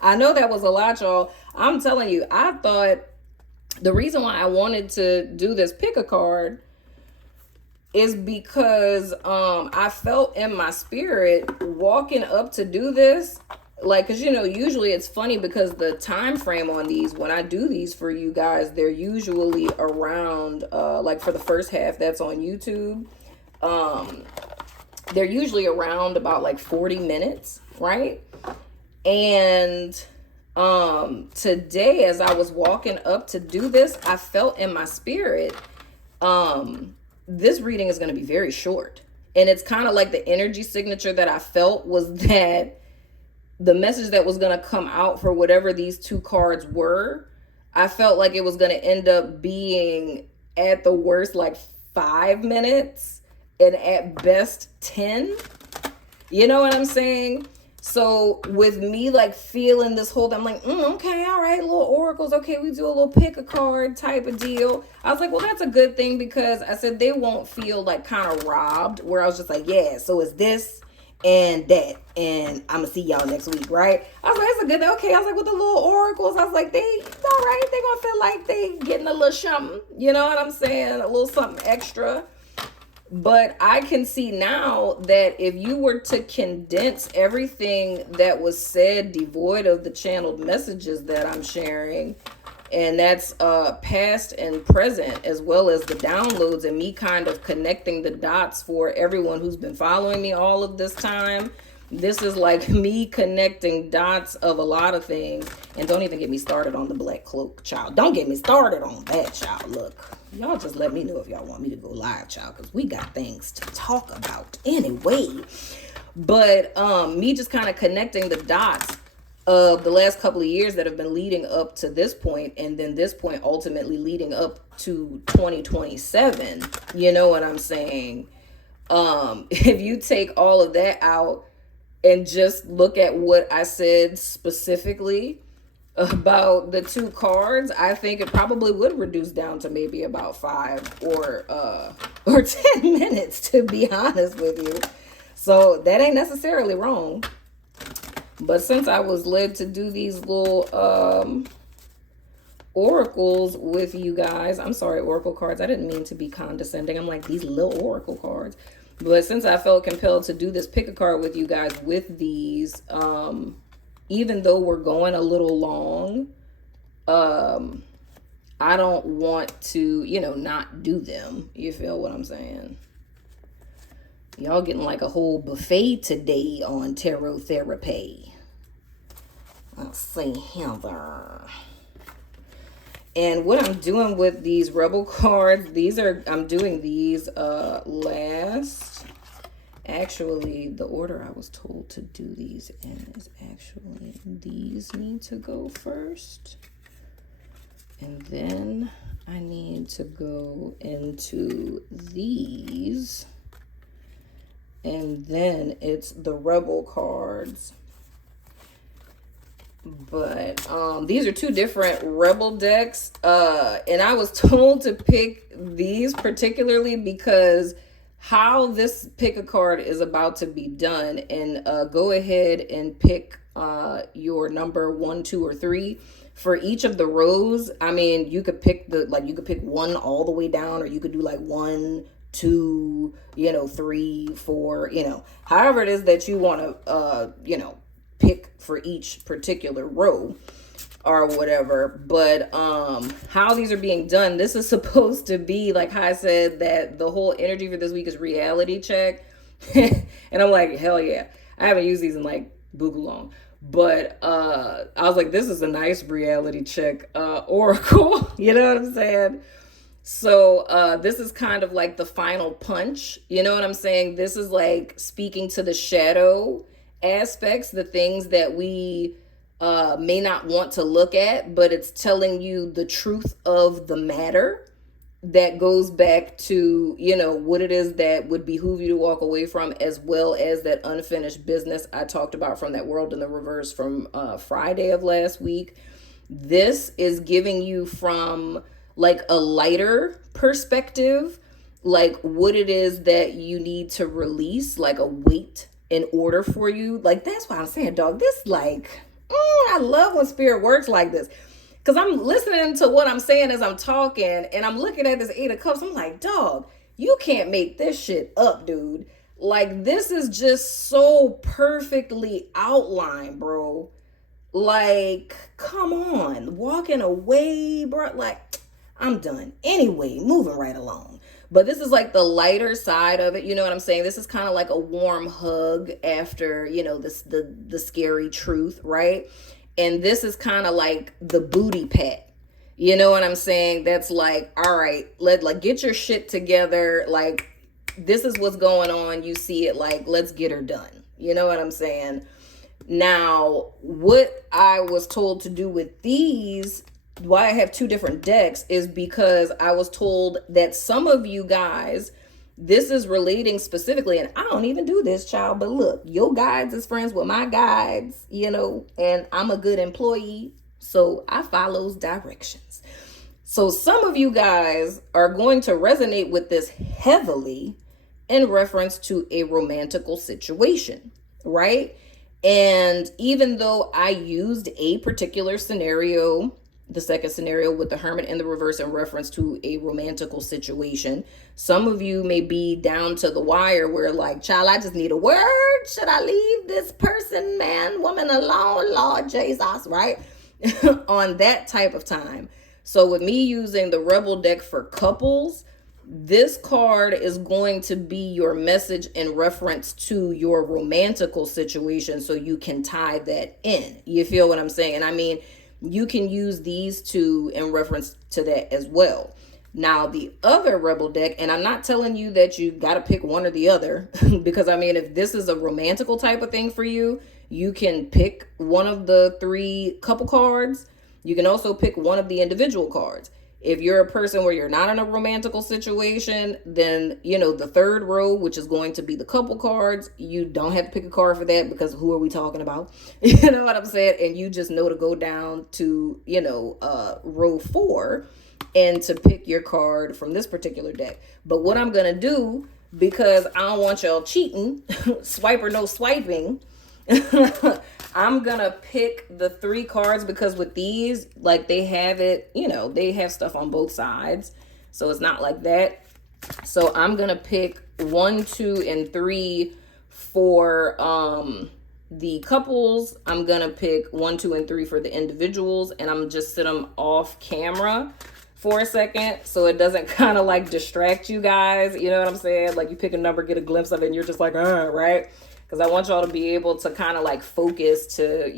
I know that was a lot, y'all. I'm telling you, I thought the reason why I wanted to do this pick a card is because I felt in my spirit walking up to do this. Because, usually it's funny because the time frame on these, when I do these for you guys, they're usually around, for the first half that's on YouTube. They're usually around about 40 minutes, right? And today, as I was walking up to do this, I felt in my spirit, this reading is going to be very short. And it's kind of like the energy signature that I felt was that the message that was going to come out for whatever these two cards were, I felt like it was going to end up being at the worst 5 minutes and at best 10. You know what I'm saying? So with me like feeling this whole, I'm like, okay, all right, little oracles. Okay, we do a little pick a card type of deal. I was like, well, that's a good thing because I said they won't feel like kind of robbed. Where I was just like, yeah, so it's this and that, and I'm gonna see y'all next week, right? I was like, that's a good thing. Okay, I was like, with the little oracles, I was like, they all right. They gonna feel like they getting a little something. You know what I'm saying? A little something extra. But I can see now that if you were to condense everything that was said, devoid of the channeled messages that I'm sharing, and that's past and present, as well as the downloads and me kind of connecting the dots for everyone who's been following me all of this time. This is like me connecting dots of a lot of things. And don't even get me started on the black cloak, child. Don't get me started on that, child. Look, y'all just let me know if y'all want me to go live, child, because we got things to talk about anyway. But me just kind of connecting the dots of the last couple of years that have been leading up to this point, and then this point ultimately leading up to 2027. You know what I'm saying? If you take all of that out and just look at what I said specifically about the two cards, I think it probably would reduce down to maybe about 5 or 10 minutes, to be honest with you. So that ain't necessarily wrong. But since I was led to do these little oracles with you guys, I'm sorry, oracle cards. I didn't mean to be condescending. I'm like, these little oracle cards. But since I felt compelled to do this pick a card with you guys with these, even though we're going a little long, I don't want to, not do them. You feel what I'm saying? Y'all getting like a whole buffet today on tarot therapy. Let's see, Heather. And what I'm doing with these rebel cards, I'm doing these last. Actually, the order I was told to do these in is actually these need to go first. And then I need to go into these. And then it's the rebel cards. But these are two different rebel decks, and I was told to pick these particularly because how this pick a card is about to be done. And go ahead and pick your number 1, 2, or 3 for each of the rows. I mean, you could pick you could pick 1 all the way down, or you could do like 1, 2, 3, 4, however it is that you want to pick for each particular row or whatever. But how these are being done, this is supposed to be, like how I said, that the whole energy for this week is reality check. And I'm like, hell yeah. I haven't used these in like boo long. But I was like, this is a nice reality check oracle. You know what I'm saying? So this is kind of like the final punch. You know what I'm saying? This is like speaking to the shadow aspects, the things that we may not want to look at, but it's telling you the truth of the matter that goes back to, what it is that would behoove you to walk away from, as well as that unfinished business I talked about from that world in the reverse from Friday of last week. This is giving you from like a lighter perspective, like what it is that you need to release, like a weight in order for you. Like, that's why I'm saying, dog, this like, I love when spirit works like this. Because I'm listening to what I'm saying as I'm talking, and I'm looking at this 8 of Cups. I'm like, dog, you can't make this shit up, dude. Like, this is just so perfectly outlined, bro. Like, come on. Walking away, bro. Like, I'm done. Anyway, moving right along. But this is like the lighter side of it. You know what I'm saying? This is kind of like a warm hug after, the scary truth, right? And this is kind of like the booty pat. You know what I'm saying? That's like, all right, get your shit together. Like, this is what's going on. You see it, like, let's get her done. You know what I'm saying? Now, what I was told to do with these, why I have 2 different decks, is because I was told that some of you guys This is relating specifically, and I don't even do this, child, but look, your guides is friends with my guides, and I'm a good employee, so I follows directions. So some of you guys are going to resonate with this heavily in reference to a romantical situation, right? And even though I used a particular scenario, the second scenario with the hermit in the reverse in reference to a romantical situation, some of you may be down to the wire where like, child, I just need a word. Should I leave this person, man, woman alone, Lord Jesus, right? On that type of time. So with me using the Rebel deck for couples, this card is going to be your message in reference to your romantical situation, so you can tie that in. You feel what I'm saying? And I mean, you can use these two in reference to that as well. Now, the other Rebel deck, and I'm not telling you that you got to pick one or the other, because I mean, if this is a romantical type of thing for you, you can pick one of the 3 couple cards. You can also pick one of the individual cards. If you're a person where you're not in a romantical situation, then, the third row, which is going to be the couple cards, you don't have to pick a card for that, because who are we talking about? You know what I'm saying? And you just know to go down to, row 4 and to pick your card from this particular deck. But what I'm going to do, because I don't want y'all cheating, swipe or no swiping, I'm gonna pick the 3 cards, because with these, like, they have it, they have stuff on both sides, so it's not like that. So I'm gonna pick 1, 2, and 3 for the couples. I'm gonna pick 1, 2, and 3 for the individuals, and I'm just sit them off camera for a second so it doesn't kind of like distract you guys. You know what I'm saying? Like, you pick a number, get a glimpse of it, and you're just like, right? Because I want y'all to be able to kind of like focus to,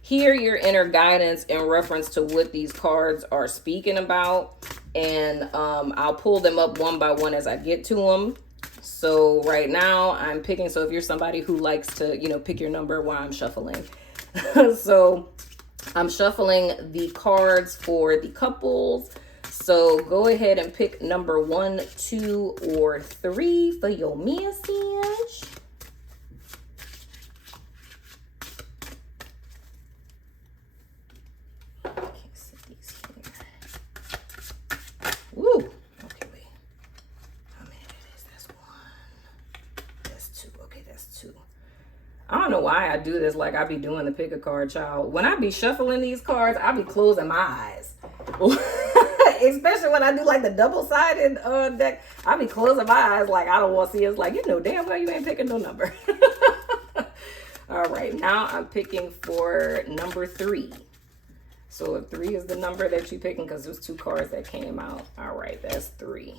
hear your inner guidance in reference to what these cards are speaking about. And I'll pull them up one by one as I get to them. So right now I'm picking, so if you're somebody who likes to, pick your number while I'm shuffling. So I'm shuffling the cards for the couples. So go ahead and pick number 1, 2, or 3 for your message. Ooh, okay, wait. How many it is? That's 1. That's 2. Okay, that's 2. I don't know why I do this like I be doing the pick a card, child. When I be shuffling these cards, I be closing my eyes. Especially when I do like the double-sided deck, I be closing my eyes like I don't want to see it. It's like, damn well you ain't picking no number. All right, now I'm picking for number 3. So if 3 is the number that you're picking, because there's 2 cards that came out. All right, that's 3.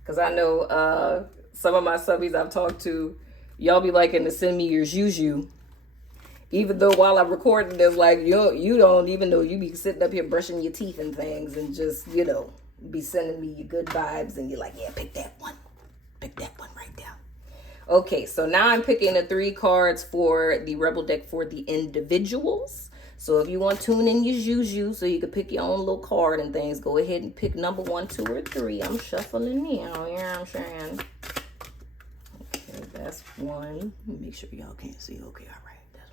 Because I know some of my subbies I've talked to, y'all be liking to send me your juju. Even though while I'm recording this, like, you don't even know, you be sitting up here brushing your teeth and things and just, be sending me your good vibes. And you're like, yeah, pick that one. Pick that one right there. Okay, so now I'm picking the 3 cards for the Rebel deck for the individuals. So if you want to tune in your juju so you can pick your own little card and things, go ahead and pick number 1, 2, or 3. I'm shuffling now, you know what I'm saying? Okay, that's 1. Let me make sure y'all can't see. Okay, all right, that's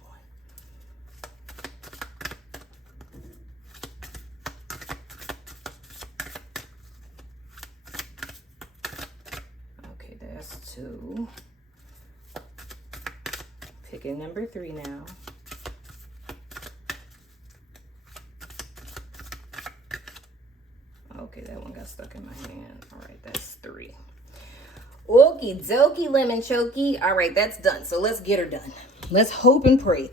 1. Okay, that's 2. Picking number 3 now. Okay, that one got stuck in my hand. All right, that's 3. Okie dokie, lemon chokey. All right, that's done. So let's get her done. Let's hope and pray.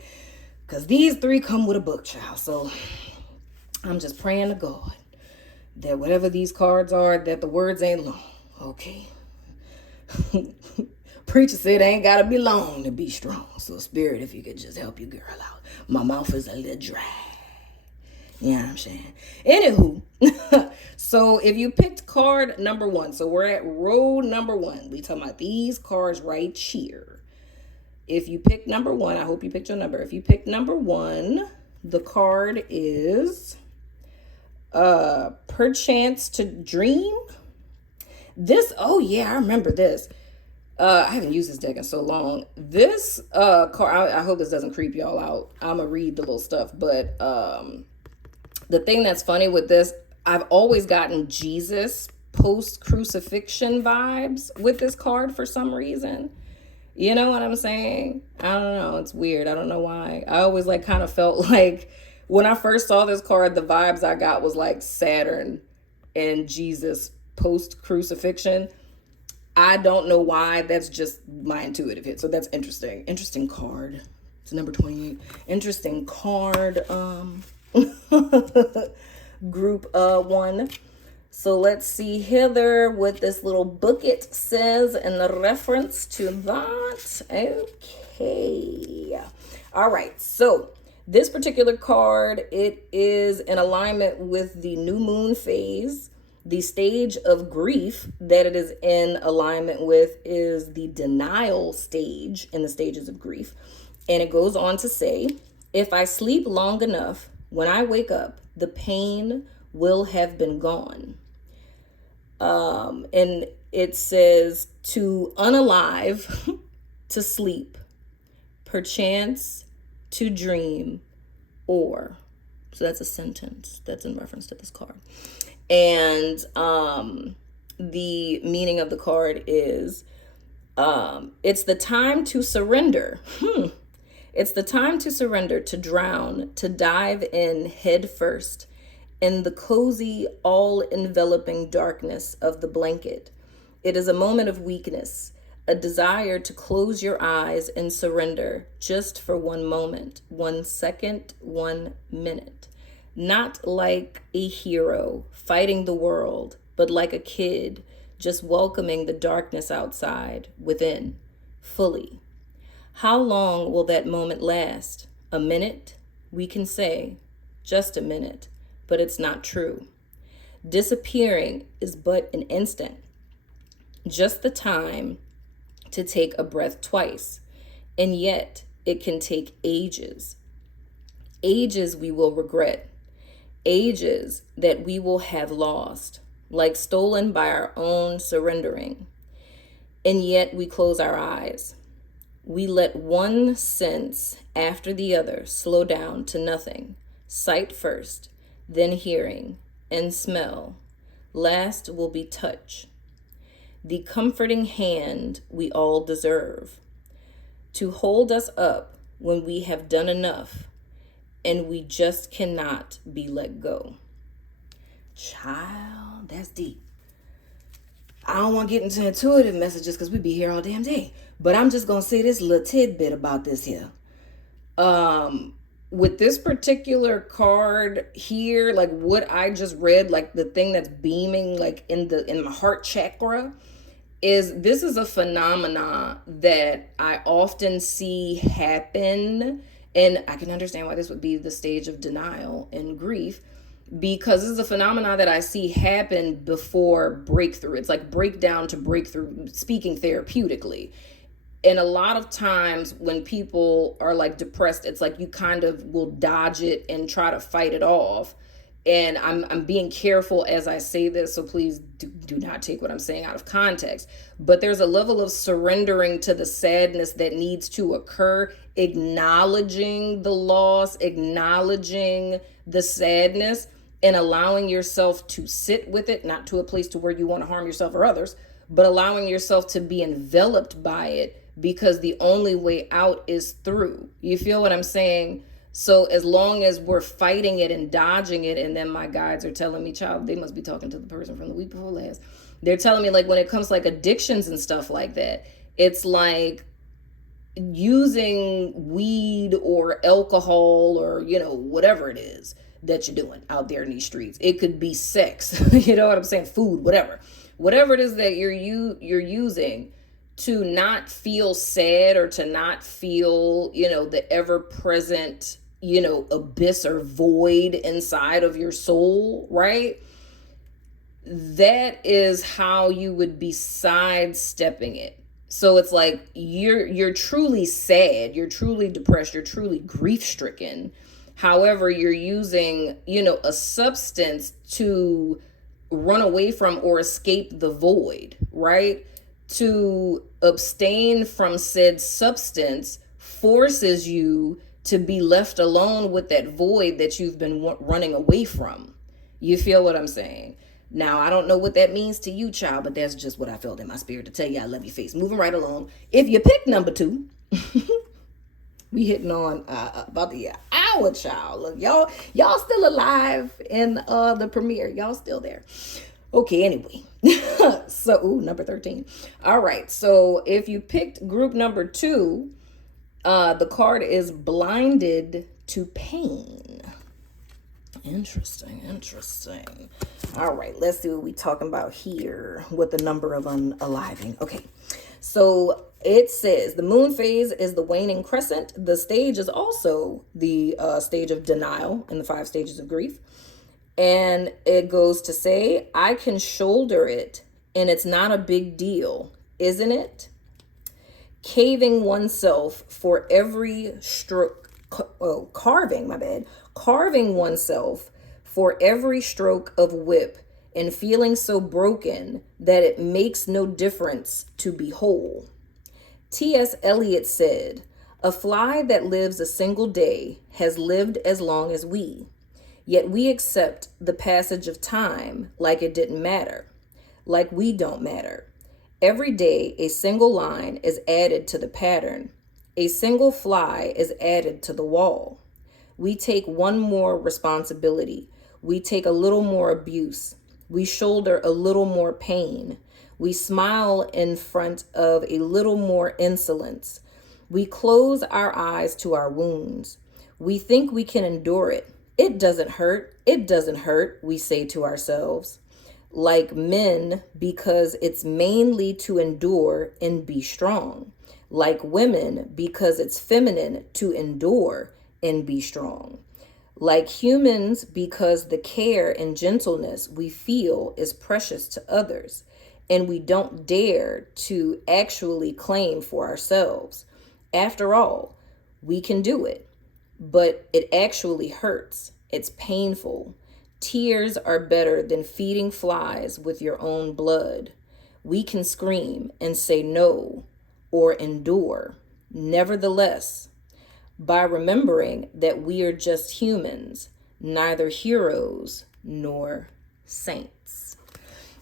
Because these 3 come with a book, child. So I'm just praying to God that whatever these cards are, that the words ain't long. Okay. Preacher said it ain't got to be long to be strong. So Spirit, if you could just help your girl out. My mouth is a little dry. You know what I'm saying? Anywho, so if you picked card number 1, so we're at row number 1. We talking about these cards right here. If you picked number 1, I hope you picked your number. If you picked number 1, the card is Perchance to Dream. This, oh yeah, I remember this. I haven't used this deck in so long. This card, I hope this doesn't creep y'all out. I'm gonna read the little stuff, but the thing that's funny with this, I've always gotten Jesus post crucifixion vibes with this card for some reason. You know what I'm saying? I don't know. It's weird. I don't know why. I always like kind of felt like when I first saw this card, the vibes I got was like Saturn and Jesus post crucifixion. I don't know why. That's just my intuitive hit. So that's interesting. Interesting card. It's number 28. Interesting card. Group 1. So let's see, Heather, what this little booklet says in the reference to that. Okay. All right. So this particular card, it is in alignment with the new moon phase. The stage of grief that it is in alignment with is the denial stage in the stages of grief. And it goes on to say, if I sleep long enough, when I wake up, the pain will have been gone. And it says to unalive, to sleep, perchance to dream, or. So that's a sentence that's in reference to this card. And the meaning of the card is it's the time to surrender. It's the time to surrender, to drown, to dive in head first in the cozy, all-enveloping darkness of the blanket. It is a moment of weakness, a desire to close your eyes and surrender just for one moment, 1 second, 1 minute. Not like a hero fighting the world, but like a kid just welcoming the darkness outside, within, fully. How long will that moment last? A minute? We can say, just a minute, but it's not true. Disappearing is but an instant, just the time to take a breath twice, and yet it can take ages. Ages we will regret, ages that we will have lost, like stolen by our own surrendering. And yet we close our eyes. We let one sense after the other slow down to nothing. Sight first, then hearing and smell. Last will be touch. The comforting hand we all deserve. To hold us up when we have done enough and we just cannot be let go. Child, that's deep. I don't want to get into intuitive messages because we be here all damn day. But I'm just going to say this little tidbit about this here. With this particular card here, like what I just read, like the thing that's beaming like in my heart chakra, is this is a phenomena that I often see happen. And I can understand why this would be the stage of denial and grief, because this is a phenomena that I see happen before breakthrough. It's like breakdown to breakthrough, speaking therapeutically. And a lot of times when people are like depressed, it's like you kind of will dodge it and try to fight it off. And I'm being careful as I say this, so please do not take what I'm saying out of context. But there's a level of surrendering to the sadness that needs to occur, acknowledging the loss, acknowledging the sadness, and allowing yourself to sit with it, not to a place to where you want to harm yourself or others, but allowing yourself to be enveloped by it, because the only way out is through. You feel what I'm saying? So as long as we're fighting it and dodging it, and then my guides are telling me, child, they must be talking to the person from the week before last. They're telling me like when it comes to like addictions and stuff like that, it's like using weed or alcohol or, you know, whatever it is that you're doing out there in these streets. It could be sex, you know what I'm saying? Food, whatever it is that you're using to not feel sad or to not feel, you know, the ever present, you know, abyss or void inside of your soul, right? That is how you would be sidestepping it. So it's like you're truly sad, you're truly depressed, you're truly grief stricken. However, you're using, you know, a substance to run away from or escape the void, right? To abstain from said substance forces you to be left alone with that void that you've been running away from. You feel what I'm saying? Now, I don't know what that means to you, child, but that's just what I felt in my spirit to tell you I love your face. Moving right along. If you pick number 2, we hitting on about the hour, child. Look, y'all still alive in the premiere. Y'all still there. Okay, anyway. So, number 13. All right. So, if you picked group number 2, the card is blinded to pain. Interesting. All right, let's see what we talking about here with the number of unaliving. Okay, so it says the moon phase is the waning crescent. The stage is also the stage of denial in the 5 stages of grief. And it goes to say, I can shoulder it and it's not a big deal, isn't it? Caving oneself for every stroke, carving oneself for every stroke of whip and feeling so broken that it makes no difference to be whole. T.S. Eliot said, a fly that lives a single day has lived as long as we, yet we accept the passage of time like it didn't matter, like we don't matter. Every day, a single line is added to the pattern. A single fly is added to the wall. We take one more responsibility. We take a little more abuse. We shoulder a little more pain. We smile in front of a little more insolence. We close our eyes to our wounds. We think we can endure it. It doesn't hurt. It doesn't hurt, we say to ourselves. Like men, because it's mainly to endure and be strong. Like women, because it's feminine to endure and be strong. Like humans, because the care and gentleness we feel is precious to others, and we don't dare to actually claim for ourselves. After all, we can do it, but it actually hurts. It's painful. Tears are better than feeding flies with your own blood. We can scream and say no or endure. Nevertheless, by remembering that we are just humans, neither heroes nor saints.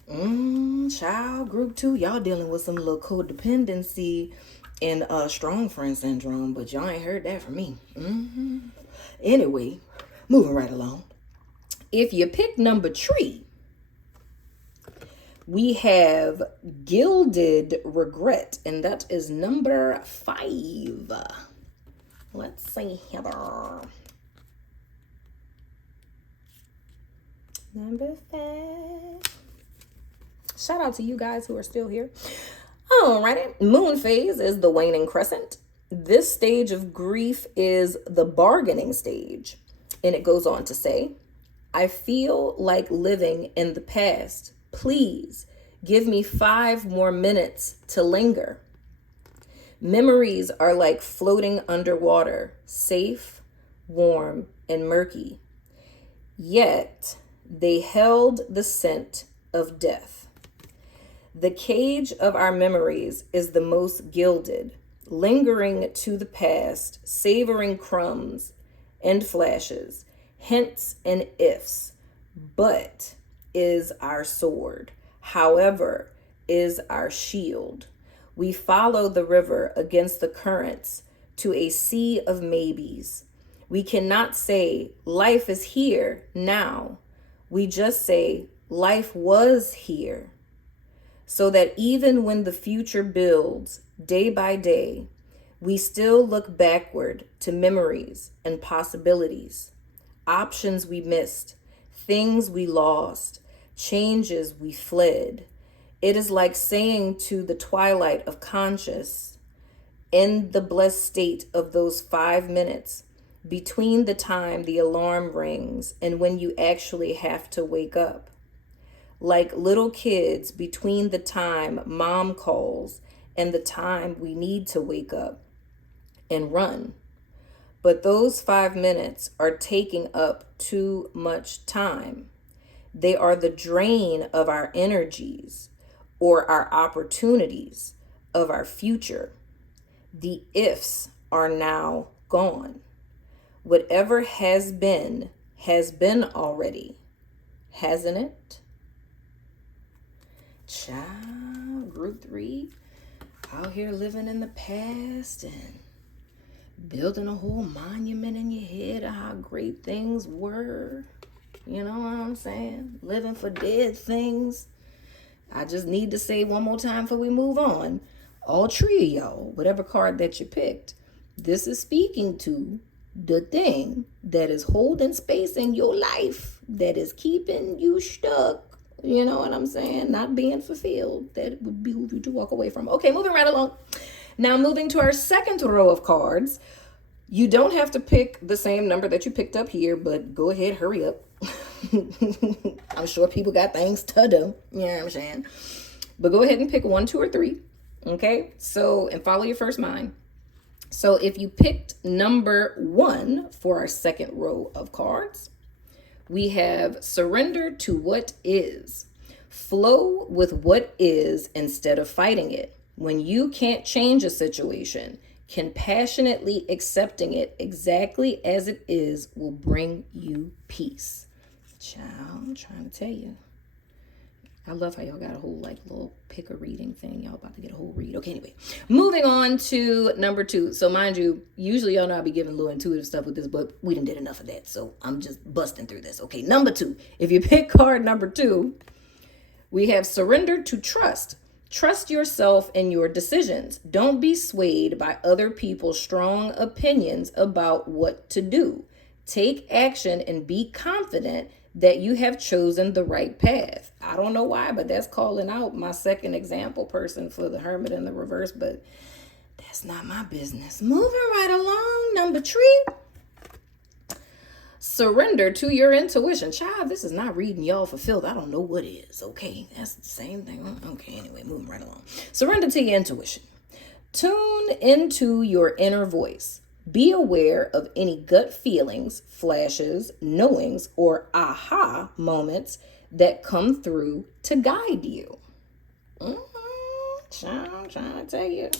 Child, group 2, y'all dealing with some little codependency and strong friend syndrome, but y'all ain't heard that from me. Anyway, moving right along. If you pick number 3, we have gilded regret, and that is number 5. Let's see, Heather. Number 5. Shout out to you guys who are still here. Alrighty, moon phase is the waning crescent. This stage of grief is the bargaining stage, and it goes on to say, I feel like living in the past. Please give me 5 more minutes to linger. Memories are like floating underwater, safe, warm, and murky. Yet they held the scent of death. The cage of our memories is the most gilded, lingering to the past, savoring crumbs and flashes, hints and ifs, but is our sword, however, is our shield. We follow the river against the currents to a sea of maybes. We cannot say life is here now. We just say life was here. So that even when the future builds day by day, we still look backward to memories and possibilities. Options we missed, things we lost, changes we fled. It is like saying to the twilight of conscious, in the blessed state of those 5 minutes between the time the alarm rings and when you actually have to wake up. Like little kids between the time mom calls and the time we need to wake up and run. But those 5 minutes are taking up too much time. They are the drain of our energies or our opportunities of our future. The ifs are now gone. Whatever has been already, hasn't it? Child, group 3, out here living in the past and building a whole monument in your head of how great things were. You know what I'm saying? Living for dead things. I just need to say one more time before we move on. All three of y'all, whatever card that you picked, this is speaking to the thing that is holding space in your life, that is keeping you stuck. You know what I'm saying? Not being fulfilled. That would behoove you to walk away from. Okay, moving right along. Now moving to our second row of cards. You don't have to pick the same number that you picked up here, but go ahead, hurry up. I'm sure people got things to do. You know what I'm saying? But go ahead and pick 1, 2, or 3. Okay? So, and follow your first mind. So if you picked number 1 for our second row of cards, we have surrender to what is. Flow with what is instead of fighting it. When you can't change a situation, compassionately accepting it exactly as it is will bring you peace. Child, I'm trying to tell you. I love how y'all got a whole like little pick a reading thing. Y'all about to get a whole read. Okay, anyway. Moving on to number 2. So mind you, usually y'all know I be giving a little intuitive stuff with this, but we didn't did enough of that. So I'm just busting through this. Okay, number 2. If you pick card number 2, we have surrender to trust. Trust yourself and your decisions. Don't be swayed by other people's strong opinions about what to do. Take action and be confident that you have chosen the right path. I don't know why, but that's calling out my second example person for the Hermit in the reverse, but that's not my business. Moving right along, number 3. Surrender to your intuition. Child, this is not reading y'all for filth. I don't know what is. Okay, that's the same thing. Okay, anyway, moving right along. Surrender to your intuition. Tune into your inner voice. Be aware of any gut feelings, flashes, knowings, or aha moments that come through to guide you. Child, I'm trying to tell you.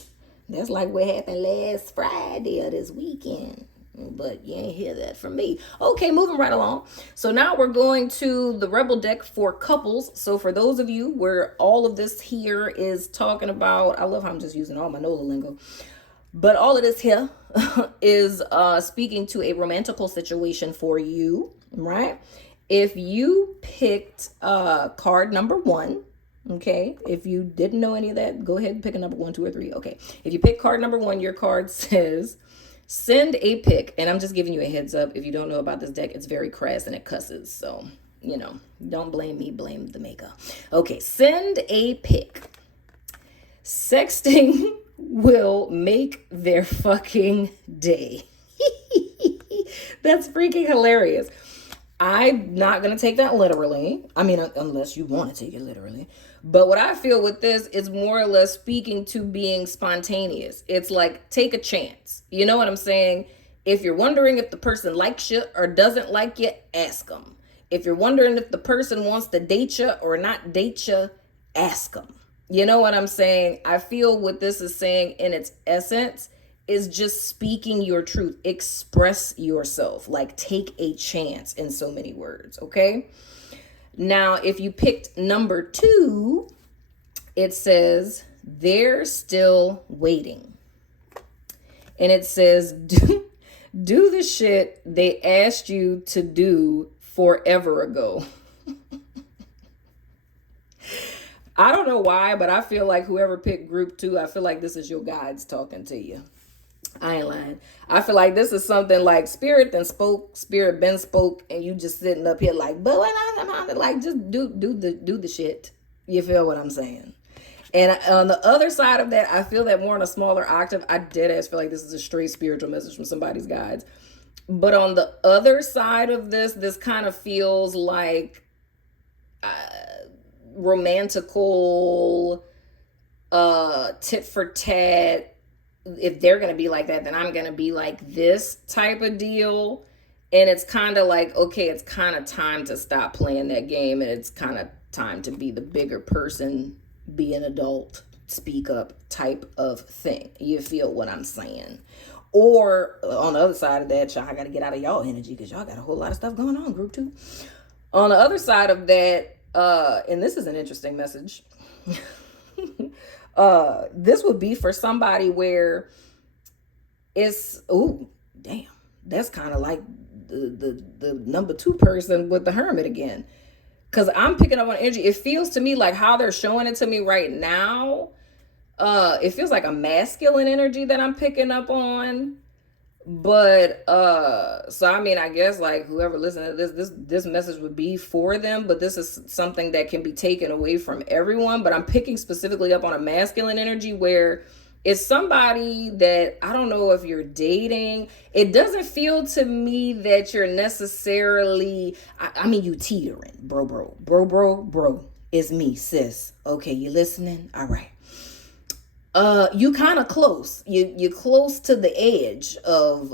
That's like what happened last Friday or this weekend. But you ain't hear that from me. Okay, moving right along. So now we're going to the Rebel deck for couples. So for those of you where all of this here is talking about, I love how I'm just using all my NOLA lingo. But all of this here is speaking to a romantical situation for you, right? If you picked card number 1, okay, if you didn't know any of that, go ahead and pick a number 1, 2, or 3. Okay, if you pick card number 1, your card says, send a pic. And I'm just giving you a heads up. If you don't know about this deck, it's very crass and it cusses. So, you know, don't blame me, blame the maker. Okay, send a pic. Sexting will make their fucking day. That's freaking hilarious. I'm not going to take that literally. I mean, unless you want to take it literally. But what I feel with this is more or less speaking to being spontaneous. It's like, take a chance. You know what I'm saying? If you're wondering if the person likes you or doesn't like you, ask them. If you're wondering if the person wants to date you or not date you, ask them. You know what I'm saying? I feel what this is saying in its essence is just speaking your truth. Express yourself. Like, take a chance in so many words, okay? Now, if you picked number 2, it says, they're still waiting. And it says, do the shit they asked you to do forever ago. I don't know why, but I feel like whoever picked group 2, I feel like this is your guides talking to you. I ain't lying. I feel like this is something like spirit then spoke, spirit been spoke, and you just sitting up here like, but when I'm like, just do the shit. You feel what I'm saying? And on the other side of that, I feel that more on a smaller octave. I dead ass feel like this is a straight spiritual message from somebody's guides. But on the other side of this kind of feels like romantical, tit for tat. If they're going to be like that, then I'm going to be like this type of deal. And it's kind of like, okay, it's kind of time to stop playing that game, and it's kind of time to be the bigger person, be an adult, speak up type of thing. You feel what I'm saying? Or on the other side of that, y'all, I got to get out of y'all energy because y'all got a whole lot of stuff going on, group 2. On the other side of that, and this is an interesting message. This would be for somebody where it's, ooh, damn, that's kind of like the number 2 person with the hermit again. Because I'm picking up on energy. It feels to me like how they're showing it to me right now. It feels like a masculine energy that I'm picking up on. But so I mean, I guess like whoever listened to this message would be for them, but this is something that can be taken away from everyone. But I'm picking specifically up on a masculine energy where it's somebody that I don't know if you're dating. It doesn't feel to me that you're necessarily, I mean, you teetering, bro. It's me, sis. Okay, you listening? All right. You kind of close. You're close to the edge of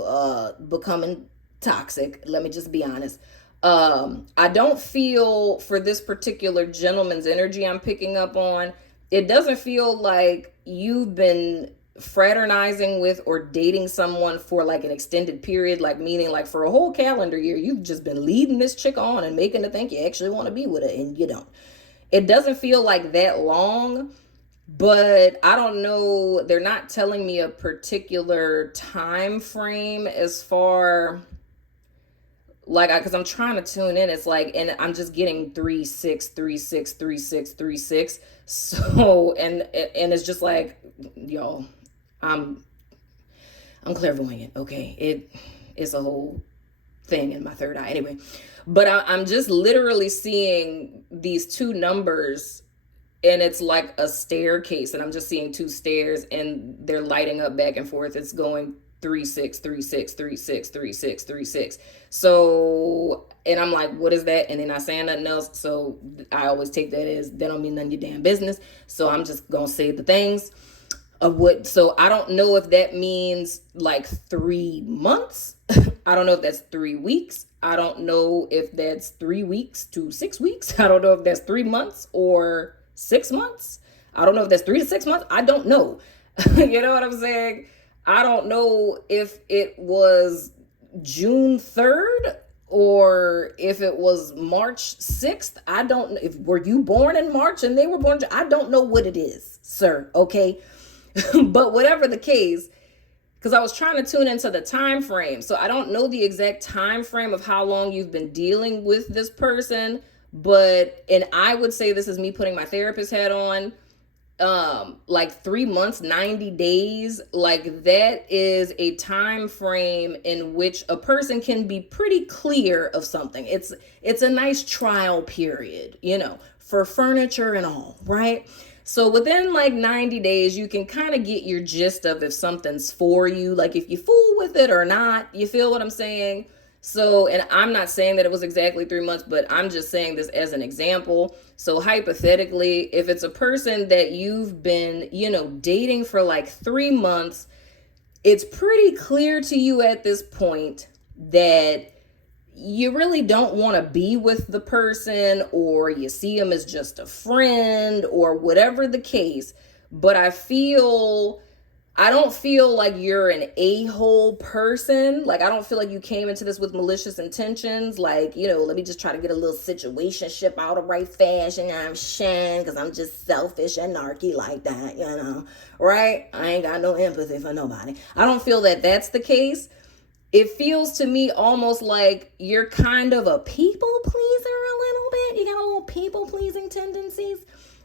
becoming toxic. Let me just be honest. I don't feel for this particular gentleman's energy I'm picking up on. It doesn't feel like you've been fraternizing with or dating someone for like an extended period, like meaning like for a whole calendar year. You've just been leading this chick on and making her think you actually want to be with her, and you don't. It doesn't feel like that long. But I don't know, they're not telling me a particular time frame as far like because I'm trying to tune in. It's like, and I'm just getting 3 6 3 6 3 6 3 6. So and it's just like, y'all, I'm clairvoyant. Okay, it's a whole thing in my third eye anyway. But I'm just literally seeing these 2 numbers, and it's like a staircase, and I'm just seeing 2 stairs, and they're lighting up back and forth. It's going 3 6 3 6 3 6 3 6 3 6. So, and I'm like, what is that? And then I say nothing else. So I always take that as that don't mean none of your damn business. So I'm just gonna say the things of what. So I don't know if that means like 3 months. I don't know if that's 3 weeks. I don't know if that's 3 weeks to 6 weeks. I don't know if that's 3 months or 6 months. I don't know if that's 3 to 6 months. I don't know. You know what I'm saying? I don't know if it was June 3rd or if it was March 6th. I don't, if were you born in March and they were born, I don't know what it is, sir. Okay. But whatever the case, because I was trying to tune into the time frame. So I don't know the exact time frame of how long you've been dealing with this person, but, and I would say this is me putting my therapist hat on, like 3 months, 90 days, like that is a time frame in which a person can be pretty clear of something. It's a nice trial period, you know, for furniture and all, right? So within like 90 days, you can kind of get your gist of if something's for you, like if you fool with it or not. You feel what I'm saying? So, and I'm not saying that it was exactly 3 months, but I'm just saying this as an example. So hypothetically, if it's a person that you've been, you know, dating for like 3 months, it's pretty clear to you at this point that you really don't want to be with the person, or you see them as just a friend or whatever the case. But I don't feel like you're an a-hole person. Like, I don't feel like you came into this with malicious intentions. Like, you know, let me just try to get a little situationship out of right fashion. I'm shan because I'm just selfish and narky like that, you know, right? I ain't got no empathy for nobody. I don't feel that that's the case. It feels to me almost like you're kind of a people pleaser a little bit. You got a little people pleasing tendencies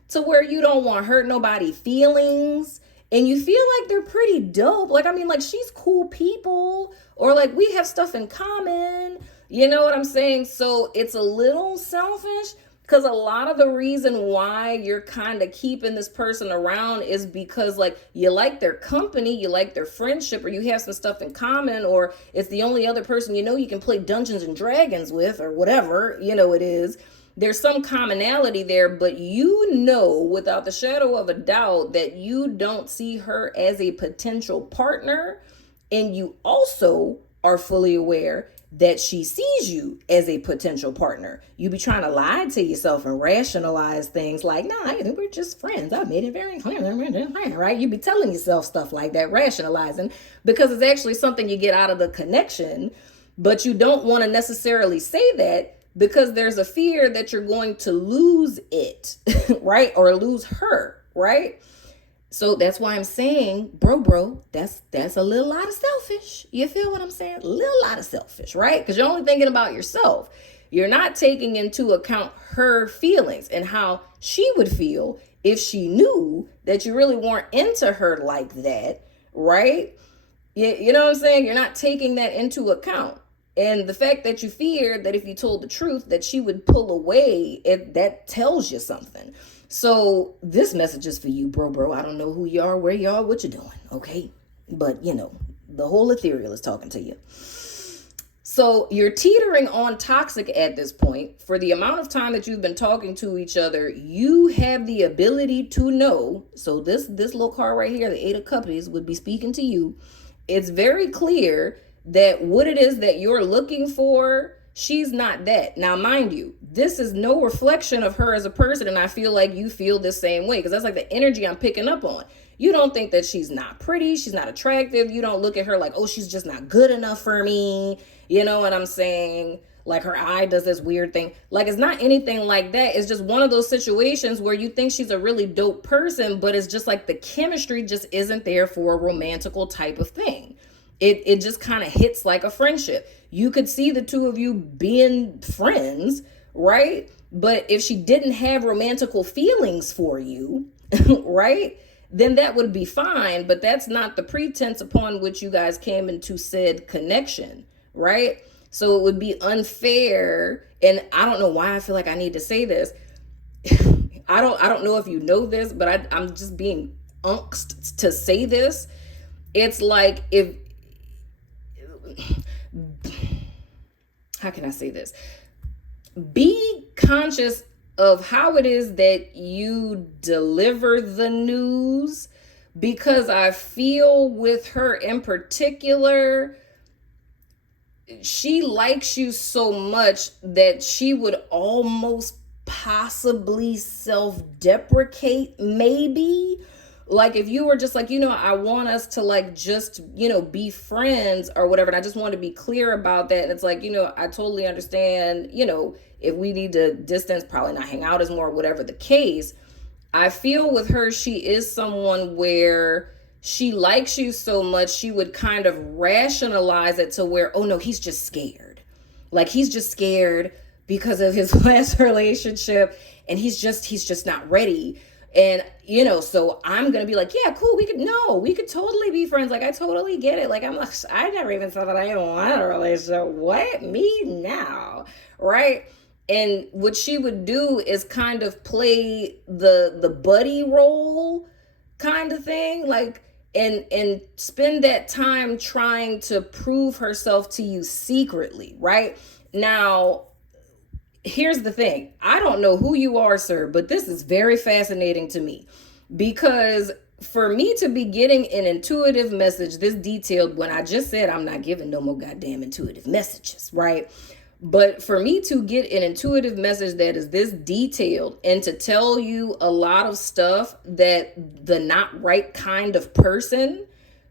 to where you don't want to hurt nobody's feelings. And you feel like they're pretty dope. Like, I mean, like, she's cool people, or like we have stuff in common. You know what I'm saying? So it's a little selfish, because a lot of the reason why you're kind of keeping this person around is because like you like their company, you like their friendship, or you have some stuff in common, or it's the only other person you know you can play Dungeons and Dragons with, or whatever, you know, it is. There's some commonality there, but you know without the shadow of a doubt that you don't see her as a potential partner. And you also are fully aware that she sees you as a potential partner. You be trying to lie to yourself and rationalize things like, nah, we're just friends. I made it very clear, right? You be telling yourself stuff like that, rationalizing, because it's actually something you get out of the connection, but you don't want to necessarily say that because there's a fear that you're going to lose it, right? Or lose her, right? So that's why I'm saying, bro, that's a little lot of selfish. You feel what I'm saying? A little lot of selfish, right? Because you're only thinking about yourself. You're not taking into account her feelings and how she would feel if she knew that you really weren't into her like that, right? You know what I'm saying? You're not taking that into account. And the fact that you feared that if you told the truth that she would pull away, that tells you something. So this message is for you, bro. I don't know who you are, where you are, what you're doing, okay? But, the whole ethereal is talking to you. So you're teetering on toxic at this point. For the amount of time that you've been talking to each other, you have the ability to know. So this little card right here, the Eight of Cups, would be speaking to you. It's very clear that what it is that you're looking for, she's not that. Now, mind you, this is no reflection of her as a person, and I feel like you feel the same way, because that's like the energy I'm picking up on. You don't think that she's not pretty, she's not attractive. You don't look at her like, oh, she's just not good enough for me. You know what I'm saying? Like her eye does this weird thing. Like, it's not anything like that. It's just one of those situations where you think she's a really dope person, but it's just like the chemistry just isn't there for a romantical type of thing. It just kind of hits like a friendship. You could see the two of you being friends, right? But if she didn't have romantical feelings for you, right, then that would be fine. But that's not the pretense upon which you guys came into said connection, right? So it would be unfair. And I don't know why I feel like I need to say this. I don't know if you know this, but I'm just being angst to say this. It's like, how can I say this? Be conscious of how it is that you deliver the news, because I feel with her in particular, she likes you so much that she would almost possibly self-deprecate, maybe. Like if you were just like, I want us to like just, be friends or whatever. And I just want to be clear about that. And it's like, I totally understand, if we need to distance, probably not hang out as more, whatever the case. I feel with her, she is someone where she likes you so much, she would kind of rationalize it to where, oh no, he's just scared. Like he's just scared because of his last relationship and he's just not ready. And, so I'm going to be like, yeah, cool. We could totally be friends. Like, I totally get it. Like, I never even thought that I even wanted a relationship. What? Me now? Right? And what she would do is kind of play the buddy role kind of thing. Like, and spend that time trying to prove herself to you secretly. Right? Now, here's the thing. I don't know who you are, sir, but this is very fascinating to me, because for me to be getting an intuitive message this detailed, when I just said I'm not giving no more goddamn intuitive messages, right? But for me to get an intuitive message that is this detailed and to tell you a lot of stuff that the not right kind of person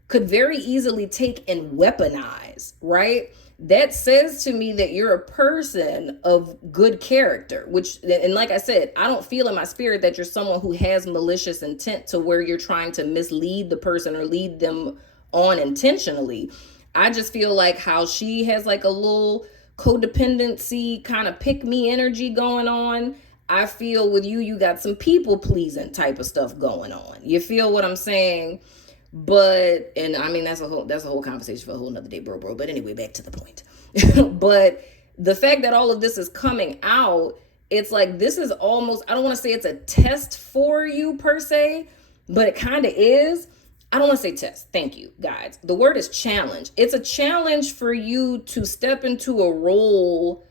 could very easily take and weaponize, right? That says to me that you're a person of good character, and like I said, I don't feel in my spirit that you're someone who has malicious intent to where you're trying to mislead the person or lead them on intentionally. I just feel like how she has like a little codependency kind of pick me energy going on. I feel with you got some people pleasing type of stuff going on. You feel what I'm saying? But, and I mean, that's a whole conversation for a whole nother day, bro. But anyway, back to the point. But the fact that all of this is coming out, it's like, this is almost, I don't want to say it's a test for you per se, but it kind of is. I don't want to say test. Thank you, guys. The word is challenge. It's a challenge for you to step into a role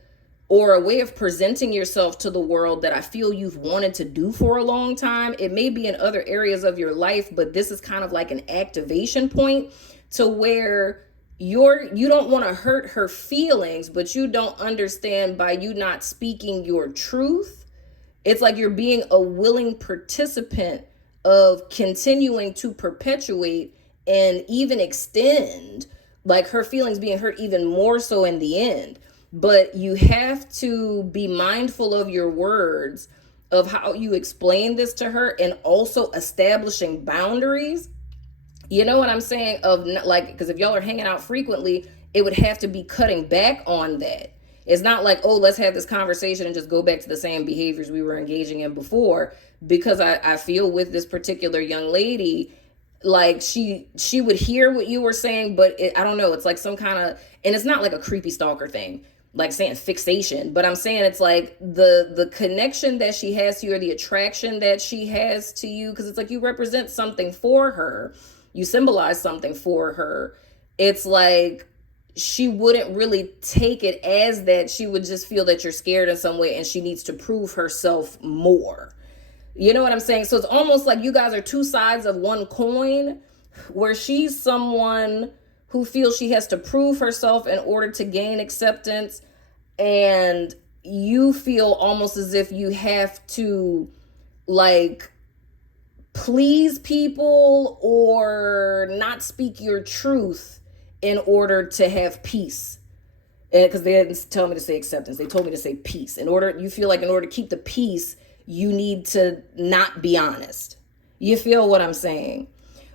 or a way of presenting yourself to the world that I feel you've wanted to do for a long time. It may be in other areas of your life, but this is kind of like an activation point to where you don't want to hurt her feelings, but you don't understand by you not speaking your truth. It's like you're being a willing participant of continuing to perpetuate and even extend like her feelings being hurt even more so in the end. But you have to be mindful of your words, of how you explain this to her, and also establishing boundaries. You know what I'm saying? Of like, because if y'all are hanging out frequently, it would have to be cutting back on that. It's not like, oh, let's have this conversation and just go back to the same behaviors we were engaging in before. Because I feel with this particular young lady, like she would hear what you were saying, but I don't know, it's like some kind of, and it's not like a creepy stalker thing, like saying fixation, but I'm saying it's like the connection that she has to you, or the attraction that she has to you, because it's like you represent something for her, you symbolize something for her. It's like she wouldn't really take it as that. She would just feel that you're scared in some way and she needs to prove herself more. You know what I'm saying? So it's almost like you guys are two sides of one coin, where she's someone who feels she has to prove herself in order to gain acceptance, and you feel almost as if you have to like please people or not speak your truth in order to have peace. Because they didn't tell me to say acceptance, they told me to say peace. You feel like in order to keep the peace, you need to not be honest. You feel what I'm saying?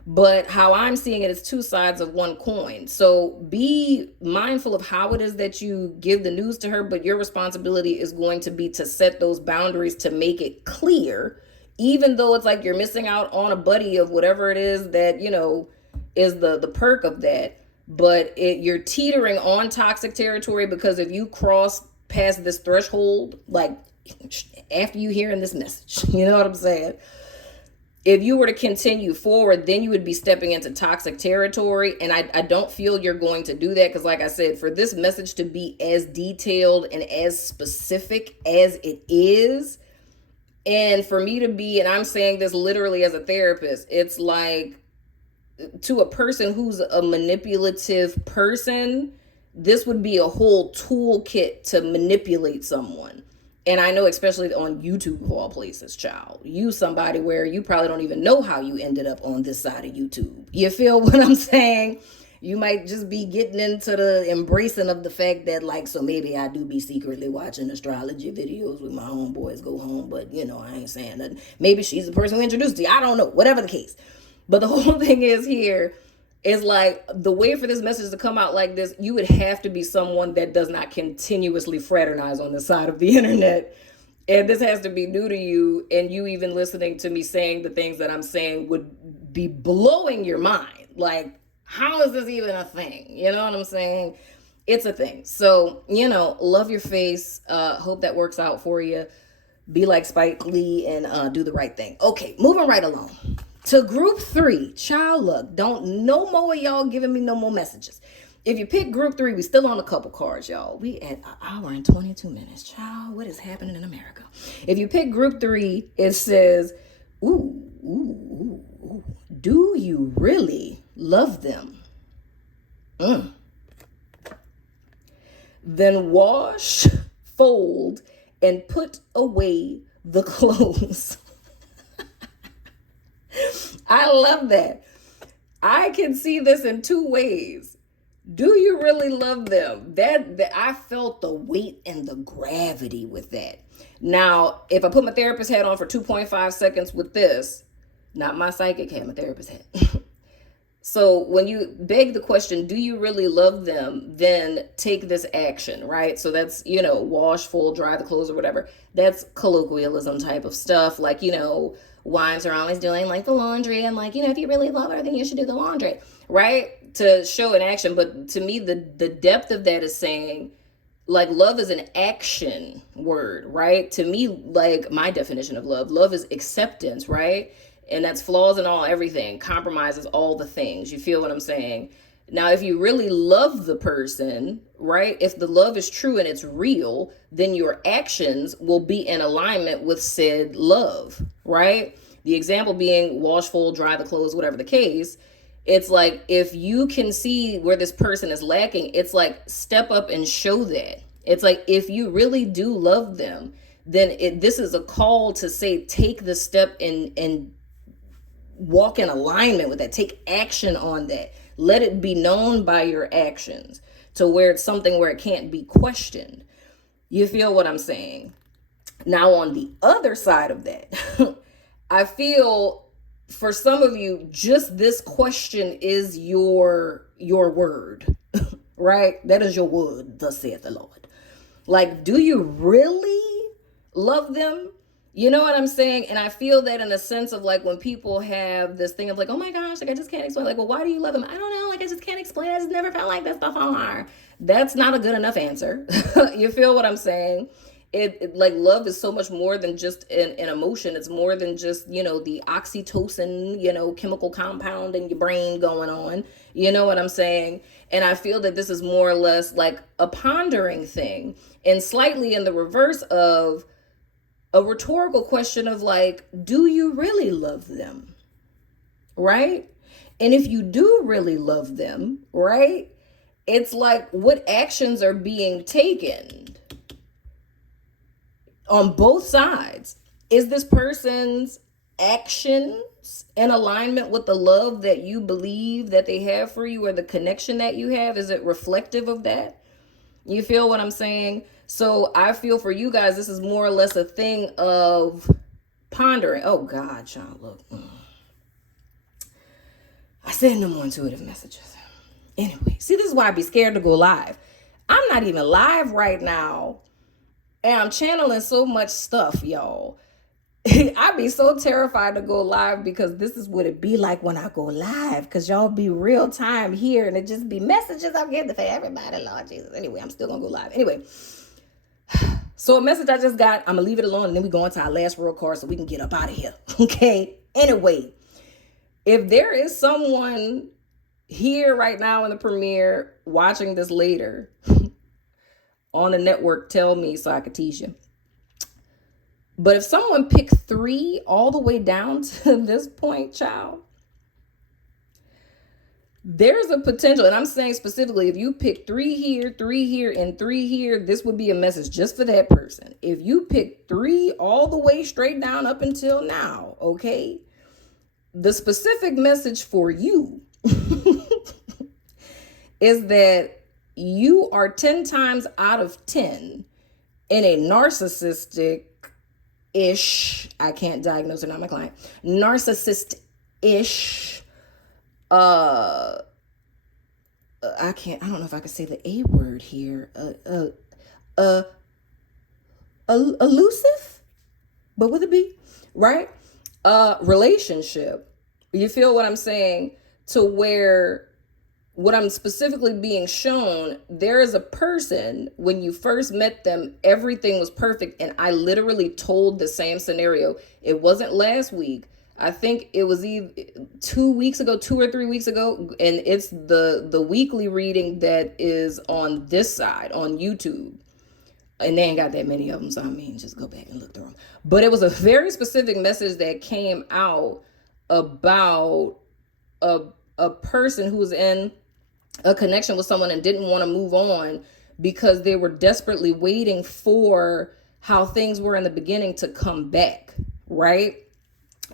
But how I'm seeing it is two sides of one coin. So be mindful of how it is that you give the news to her, but your responsibility is going to be to set those boundaries to make it clear, even though it's like you're missing out on a buddy of whatever it is that, is the perk of that. But you're teetering on toxic territory, because if you cross past this threshold, like after you hearing this message, you know what I'm saying? If you were to continue forward, then you would be stepping into toxic territory. And I don't feel you're going to do that, because like I said, for this message to be as detailed and as specific as it is, and for me to be, and I'm saying this literally as a therapist, it's like, to a person who's a manipulative person, this would be a whole toolkit to manipulate someone. And I know, especially on YouTube of all places, child, you somebody where you probably don't even know how you ended up on this side of YouTube. You feel what I'm saying? You might just be getting into the embracing of the fact that, like, so maybe I do be secretly watching astrology videos with my homeboys go home, but I ain't saying nothing. Maybe she's the person who introduced you. I don't know, whatever the case. But the whole thing is like, the way for this message to come out like this, you would have to be someone that does not continuously fraternize on the side of the internet. And this has to be new to you. And you even listening to me saying the things that I'm saying would be blowing your mind. Like, how is this even a thing? You know what I'm saying? It's a thing. So, love your face. Hope that works out for you. Be like Spike Lee and do the right thing. Okay, moving right along. To group 3, child, look, don't no more of y'all giving me no more messages. If you pick group 3, we still on a couple cards, y'all. We at an hour and 22 minutes. Child, what is happening in America? If you pick group 3, it says, ooh, do you really love them? Then wash, fold, and put away the clothes. I love that. I can see this in two ways. Do you really love them? That I felt the weight and the gravity with that. Now, if I put my therapist hat on for 2.5 seconds with this, not my psychic hat, my therapist hat. So when you beg the question, do you really love them? Then take this action, right? So that's, wash, fold, dry the clothes or whatever. That's colloquialism type of stuff. Like, wives are always doing like the laundry, and like, if you really love her, then you should do the laundry, right? To show an action. But to me, the depth of that is saying, like, love is an action word, right? To me, like, my definition of love is acceptance, right? And that's flaws and all, everything, compromises all the things. You feel what I'm saying? Now, if you really love the person, right? If the love is true and it's real, then your actions will be in alignment with said love, right? The example being wash, fold, dry the clothes, whatever the case. It's like, if you can see where this person is lacking, it's like, step up and show that. It's like, if you really do love them, then this is a call to say, take the step and walk in alignment with that. Take action on that. Let it be known by your actions, to where it's something where it can't be questioned. You feel what I'm saying? Now, on the other side of that, I feel for some of you, just this question is your word, right? That is your word, thus saith the Lord. Like, do you really love them? You know what I'm saying? And I feel that in a sense of like, when people have this thing of like, oh my gosh, like I just can't explain. Like, well, why do you love them? I don't know. Like, I just can't explain. I just never felt like that stuff on her. That's not a good enough answer. You feel what I'm saying? It like, love is so much more than just an emotion. It's more than just, the oxytocin, chemical compound in your brain going on. You know what I'm saying? And I feel that this is more or less like a pondering thing, and slightly in the reverse of a rhetorical question of like, do you really love them? Right? And if you do really love them, right? It's like, what actions are being taken on both sides? Is this person's actions in alignment with the love that you believe that they have for you, or the connection that you have? Is it reflective of that? You feel what I'm saying? So I feel for you guys, this is more or less a thing of pondering. Oh God, Sean, look. I said no more intuitive messages. Anyway, see, this is why I be scared to go live. I'm not even live right now, and I'm channeling so much stuff, y'all. I'd be so terrified to go live, because this is what it be like when I go live, because y'all be real time here, and it just be messages I'm getting for everybody, Lord Jesus. Anyway, I'm still gonna go live. Anyway, so a message I just got, I'm gonna leave it alone, and then we go into our last real card so we can get up out of here. Okay? Anyway, if there is someone here right now in the premiere watching this later on the network, tell me so I can tease you. But if someone picked 3 all the way down to this point, child, there's a potential. And I'm saying specifically, if you pick 3 here, 3 here, and 3 here, this would be a message just for that person. If you pick 3 all the way straight down up until now, okay, the specific message for you is that you are 10 times out of 10 in a narcissistic I can't diagnose her, not my client, narcissist-ish, I don't know if I can say the A word here, elusive, but with a B, right? Relationship. You feel what I'm saying? To where, what I'm specifically being shown, there is a person, when you first met them, everything was perfect. And I literally told the same scenario. It wasn't last week. I think it was either 2 weeks ago, 2 or 3 weeks ago. And it's the weekly reading that is on this side, on YouTube. And they ain't got that many of them. So, I mean, just go back and look through them. But it was a very specific message that came out about a person who was in a connection with someone and didn't want to move on, because they were desperately waiting for how things were in the beginning to come back, right?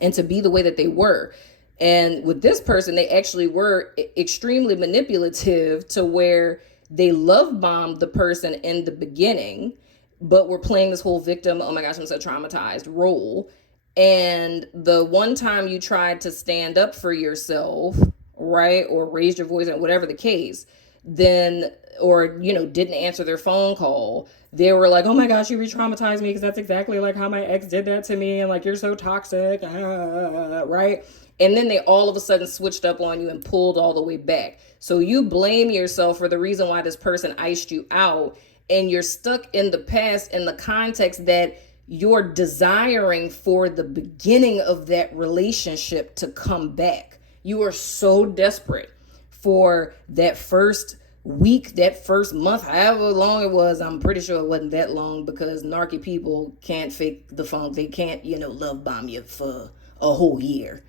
And to be the way that they were. And with this person, they actually were extremely manipulative, to where they love bombed the person in the beginning, but were playing this whole victim, oh my gosh, I'm so traumatized role. And the one time you tried to stand up for yourself, right, or raise your voice, and whatever the case, then, or, didn't answer their phone call, they were like, oh my gosh, you re-traumatized me, because that's exactly like how my ex did that to me, and like, you're so toxic, right? And then they all of a sudden switched up on you and pulled all the way back. So you blame yourself for the reason why this person iced you out, and you're stuck in the past, in the context that you're desiring for the beginning of that relationship to come back. You are so desperate for that first week, that first month, however long it was. I'm pretty sure it wasn't that long, because narky people can't fake the funk. They can't, love bomb you for a whole year.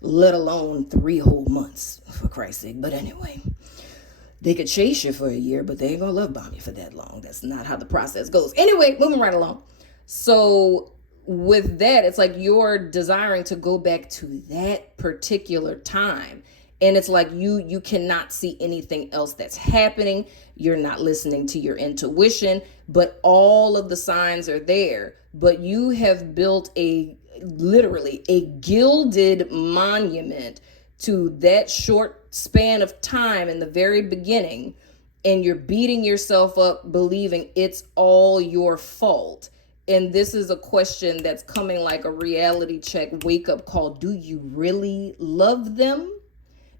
let alone 3 whole months, for Christ's sake. But anyway, they could chase you for a year, but they ain't gonna love bomb you for that long. That's not how the process goes. Anyway, moving right along. So with that, it's like you're desiring to go back to that particular time. And it's like you cannot see anything else that's happening. You're not listening to your intuition, but all of the signs are there. But you have built literally a gilded monument to that short span of time in the very beginning, and you're beating yourself up believing it's all your fault. And this is a question that's coming like a reality check, wake up call. Do you really love them?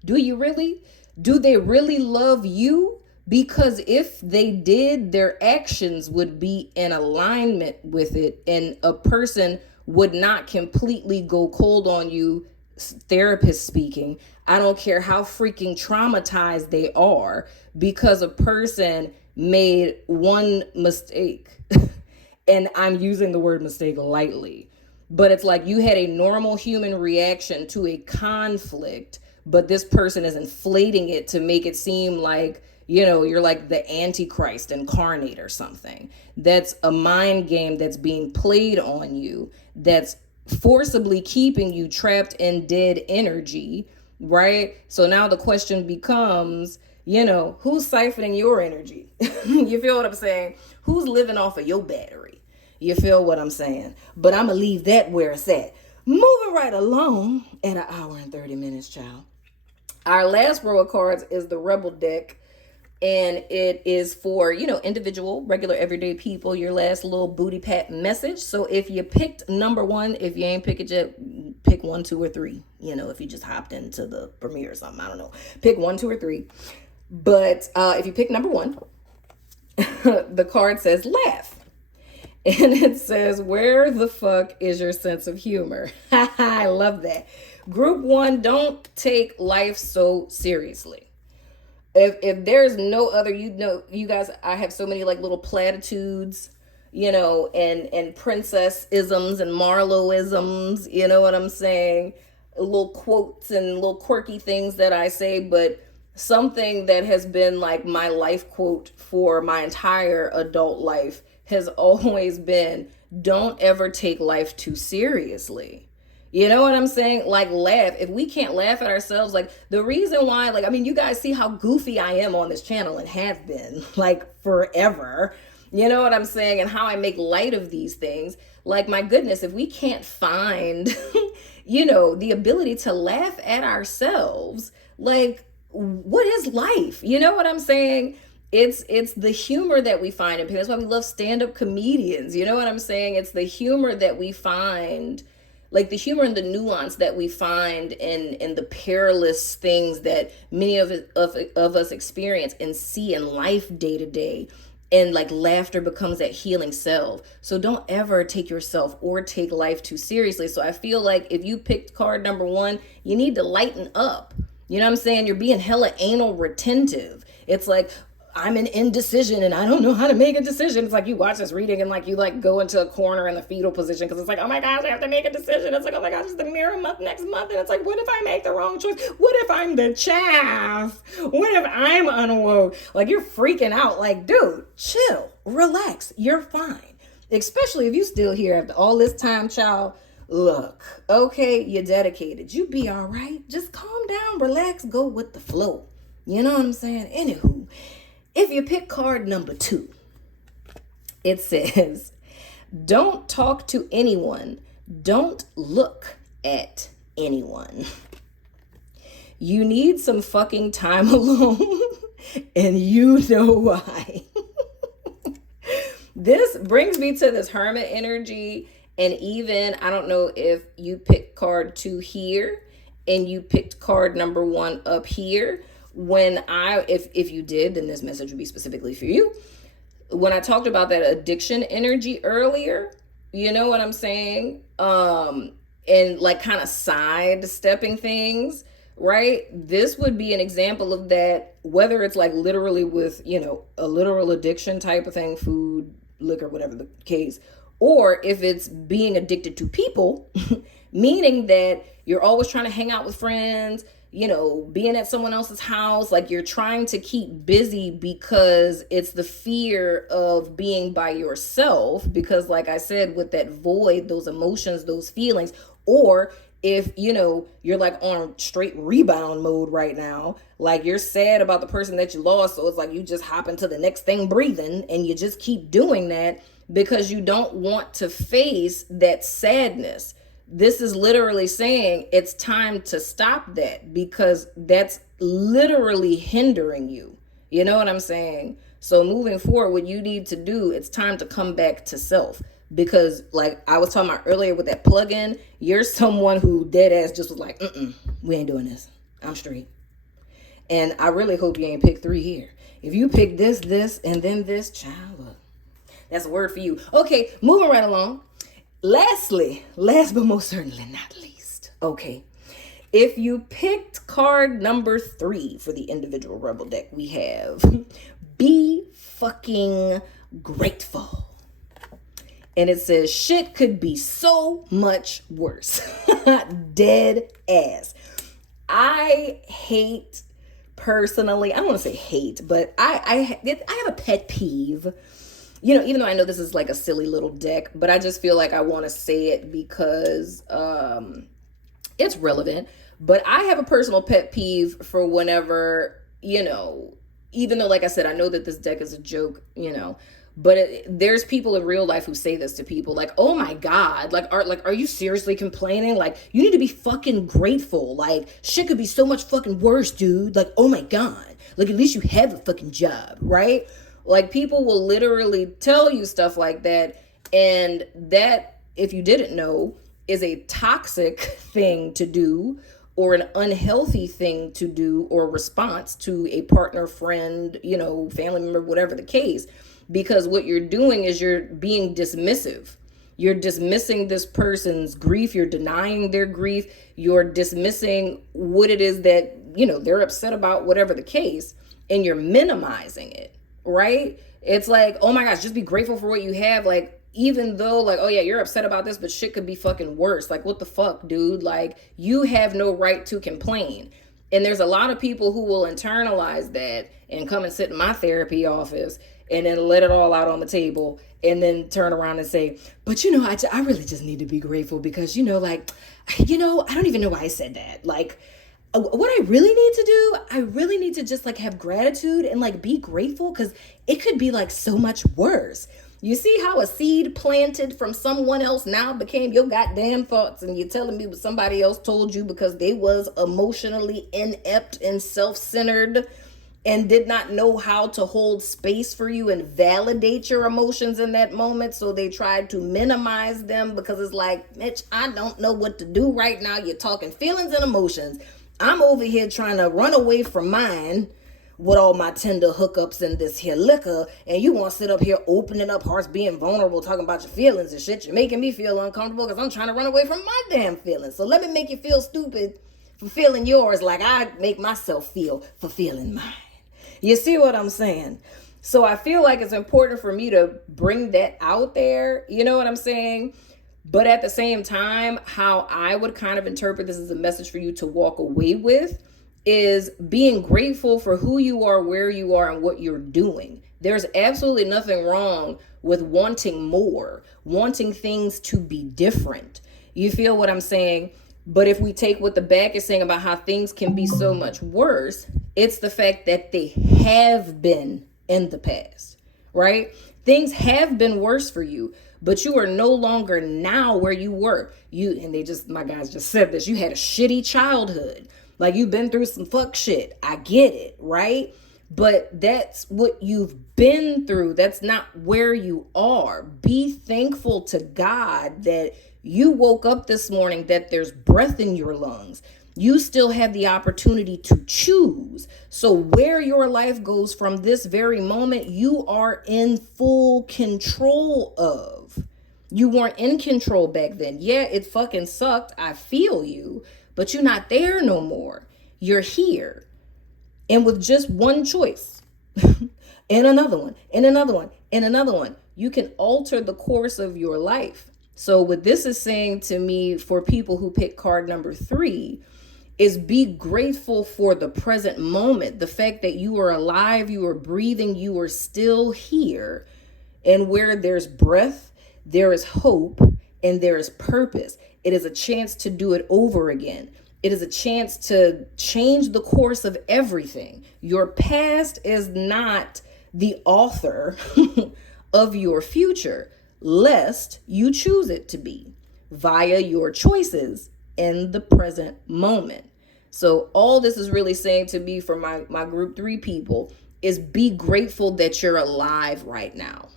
Do you really? Do they really love you? Because if they did, their actions would be in alignment with it, and a person would not completely go cold on you, therapist speaking. I don't care how freaking traumatized they are, because a person made one mistake. And I'm using the word mistake lightly, but it's like you had a normal human reaction to a conflict, but this person is inflating it to make it seem like, you're like the Antichrist incarnate or something. That's a mind game that's being played on you, that's forcibly keeping you trapped in dead energy, right? So now the question becomes, who's siphoning your energy? You feel what I'm saying? Who's living off of your battery? You feel what I'm saying? But I'm going to leave that where it's at. Moving right along at 1 hour and 30 minutes, child. Our last row of cards is the Rebel deck. And it is for, individual, regular, everyday people, your last little booty pat message. So if you picked number 1, if you ain't pick it yet, pick 1, 2, or 3. If you just hopped into the premiere or something, I don't know. Pick 1, 2, or 3. But if you pick number 1, the card says laugh. And it says, where the fuck is your sense of humor? I love that. Group 1, don't take life so seriously. If there's no other, you guys, I have so many like little platitudes, and princess-isms and Marlowe-isms, you know what I'm saying? Little quotes and little quirky things that I say, but something that has been like my life quote for my entire adult life has always been, don't ever take life too seriously. You know what I'm saying? Like, laugh. If we can't laugh at ourselves, like, the reason why, you guys see how goofy I am on this channel and have been, like, forever. You know what I'm saying? And how I make light of these things. Like, my goodness, if we can't find, the ability to laugh at ourselves, like, what is life? You know what I'm saying? It's the humor that we find in people. That's why we love stand-up comedians. You know what I'm saying? It's the humor that we find, like the humor and the nuance that we find in the perilous things that many of us experience and see in life day to day. And like laughter becomes that healing self. So don't ever take yourself or take life too seriously. So I feel like if you picked card number 1, you need to lighten up. You know what I'm saying? You're being hella anal retentive. It's like, I'm in indecision and I don't know how to make a decision. It's like you watch this reading and like you like go into a corner in the fetal position because it's like, oh my gosh, I have to make a decision. It's like, oh my gosh, it's the mirror month next month. And it's like, what if I make the wrong choice? What if I'm the chaff? What if I'm unwoke? Like you're freaking out. Like, dude, chill, relax. You're fine. Especially if you still here after all this time, child. Look, okay, you're dedicated. You be all right. Just calm down, relax, go with the flow. You know what I'm saying? Anywho, if you pick card number 2, it says, don't talk to anyone. Don't look at anyone. You need some fucking time alone, and you know why. This brings me to this hermit energy. And even, I don't know if you picked card 2 here and you picked card number 1 up here. If you did, then this message would be specifically for you. When I talked about that addiction energy earlier, you know what I'm saying? And like kind of sidestepping things, right? This would be an example of that, whether it's like literally with, a literal addiction type of thing, food, liquor, whatever the case, or if it's being addicted to people, meaning that you're always trying to hang out with friends, being at someone else's house. Like, you're trying to keep busy because it's the fear of being by yourself. Because, like I said, with that void, those emotions, those feelings, or if you're like on straight rebound mode right now, like you're sad about the person that you lost, so it's like you just hop into the next thing breathing, and you just keep doing that because you don't want to face that sadness. This is literally saying it's time to stop that, because that's literally hindering you. You know what I'm saying? So moving forward, what you need to do, it's time to come back to self. Because like I was talking about earlier with that plug-in, you're someone who dead ass just was like, we ain't doing this. I'm straight. And I really hope you ain't pick 3 here. If you pick this, and then this, child, look, that's a word for you. Okay, moving right along. Lastly, last but most certainly not least, okay, if you picked card number 3 for the individual rebel deck, we have be fucking grateful. And it says shit could be so much worse. Dead ass. I hate, personally, I don't want to say hate, but I have a pet peeve. Even though I know this is like a silly little deck, but I just feel like I want to say it because it's relevant. But I have a personal pet peeve for whenever, even though, like I said, I know that this deck is a joke, but there's people in real life who say this to people, like, oh my God, are you seriously complaining? Like, you need to be fucking grateful. Like, shit could be so much fucking worse, dude. Like, oh my God. Like, at least you have a fucking job, right? Like, people will literally tell you stuff like that. And that, if you didn't know, is a toxic thing to do, or an unhealthy thing to do, or response to a partner, friend, family member, whatever the case. Because what you're doing is you're being dismissive. You're dismissing this person's grief. You're denying their grief. You're dismissing what it is that, they're upset about, whatever the case, and you're minimizing it, right? It's like, oh my gosh, just be grateful for what you have. Like, even though, like, oh yeah, you're upset about this, but shit could be fucking worse. Like, what the fuck, dude? Like, you have no right to complain. And there's a lot of people who will internalize that and come and sit in my therapy office and then let it all out on the table, and then turn around and say, but I really just need to be grateful because, I don't even know why I said that. Like, what I really need to do, I really need to just like have gratitude and like be grateful, because it could be like so much worse. You see how a seed planted from someone else now became your goddamn thoughts, and you're telling me what somebody else told you because they was emotionally inept and self-centered and did not know how to hold space for you and validate your emotions in that moment. So they tried to minimize them because it's like, Mitch, I don't know what to do right now. You're talking feelings and emotions. I'm over here trying to run away from mine with all my tender hookups and this here liquor, and you want to sit up here opening up hearts, being vulnerable, talking about your feelings and shit. You're making me feel uncomfortable because I'm trying to run away from my damn feelings. So let me make you feel stupid for feeling yours like I make myself feel for feeling mine. You see what I'm saying? So I feel like it's important for me to bring that out there. You know what I'm saying? But at the same time, how I would kind of interpret this as a message for you to walk away with is being grateful for who you are, where you are, and what you're doing. There's absolutely nothing wrong with wanting more, wanting things to be different. You feel what I'm saying? But if we take what the back is saying about how things can be so much worse, it's the fact that they have been in the past, right? Things have been worse for you, but you are no longer now where you were. My guys just said this, you had a shitty childhood. Like, you've been through some fuck shit. I get it, right? But that's what you've been through. That's not where you are. Be thankful to God that you woke up this morning, that there's breath in your lungs. You still have the opportunity to choose. So where your life goes from this very moment, you are in full control of. You weren't in control back then. Yeah, it fucking sucked. I feel you. But you're not there no more. You're here. And with just one choice, and another one, and another one, and another one, you can alter the course of your life. So what this is saying to me for people who pick card number 3 is be grateful for the present moment. The fact that you are alive, you are breathing, you are still here. And where there's breath, there is hope and there is purpose. It is a chance to do it over again. It is a chance to change the course of everything. Your past is not the author of your future, lest you choose it to be via your choices in the present moment. So all this is really saying to me for my group 3 people is be grateful that you're alive right now.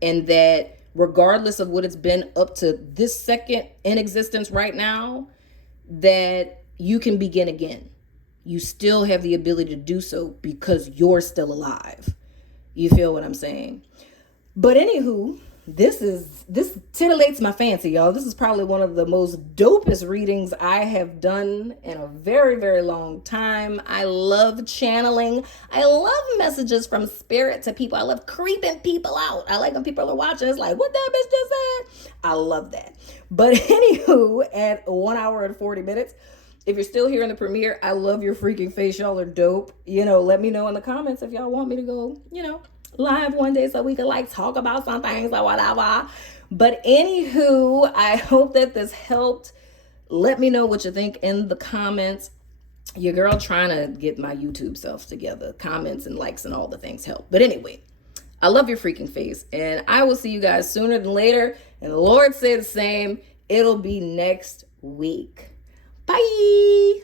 And that regardless of what it's been up to this second in existence right now, that you can begin again. You still have the ability to do so because you're still alive. You feel what I'm saying? But anywho, this titillates my fancy, y'all. This is probably one of the most dopest readings I have done in a very, very long time. I love channeling. I love messages from spirit to people. I love creeping people out. I like when people are watching. It's like, what that bitch just said? I love that. But anywho, at 1 hour and 40 minutes, if you're still here in the premiere, I love your freaking face. Y'all are dope. Let me know in the comments if y'all want me to go, live one day so we could talk about some things or whatever. But anywho, I hope that this helped. Let me know what you think in the comments. Your girl trying to get my YouTube self together. Comments and likes and all the things help. But anyway, I love your freaking face. And I will see you guys sooner than later. And the Lord said the same. It'll be next week. Bye.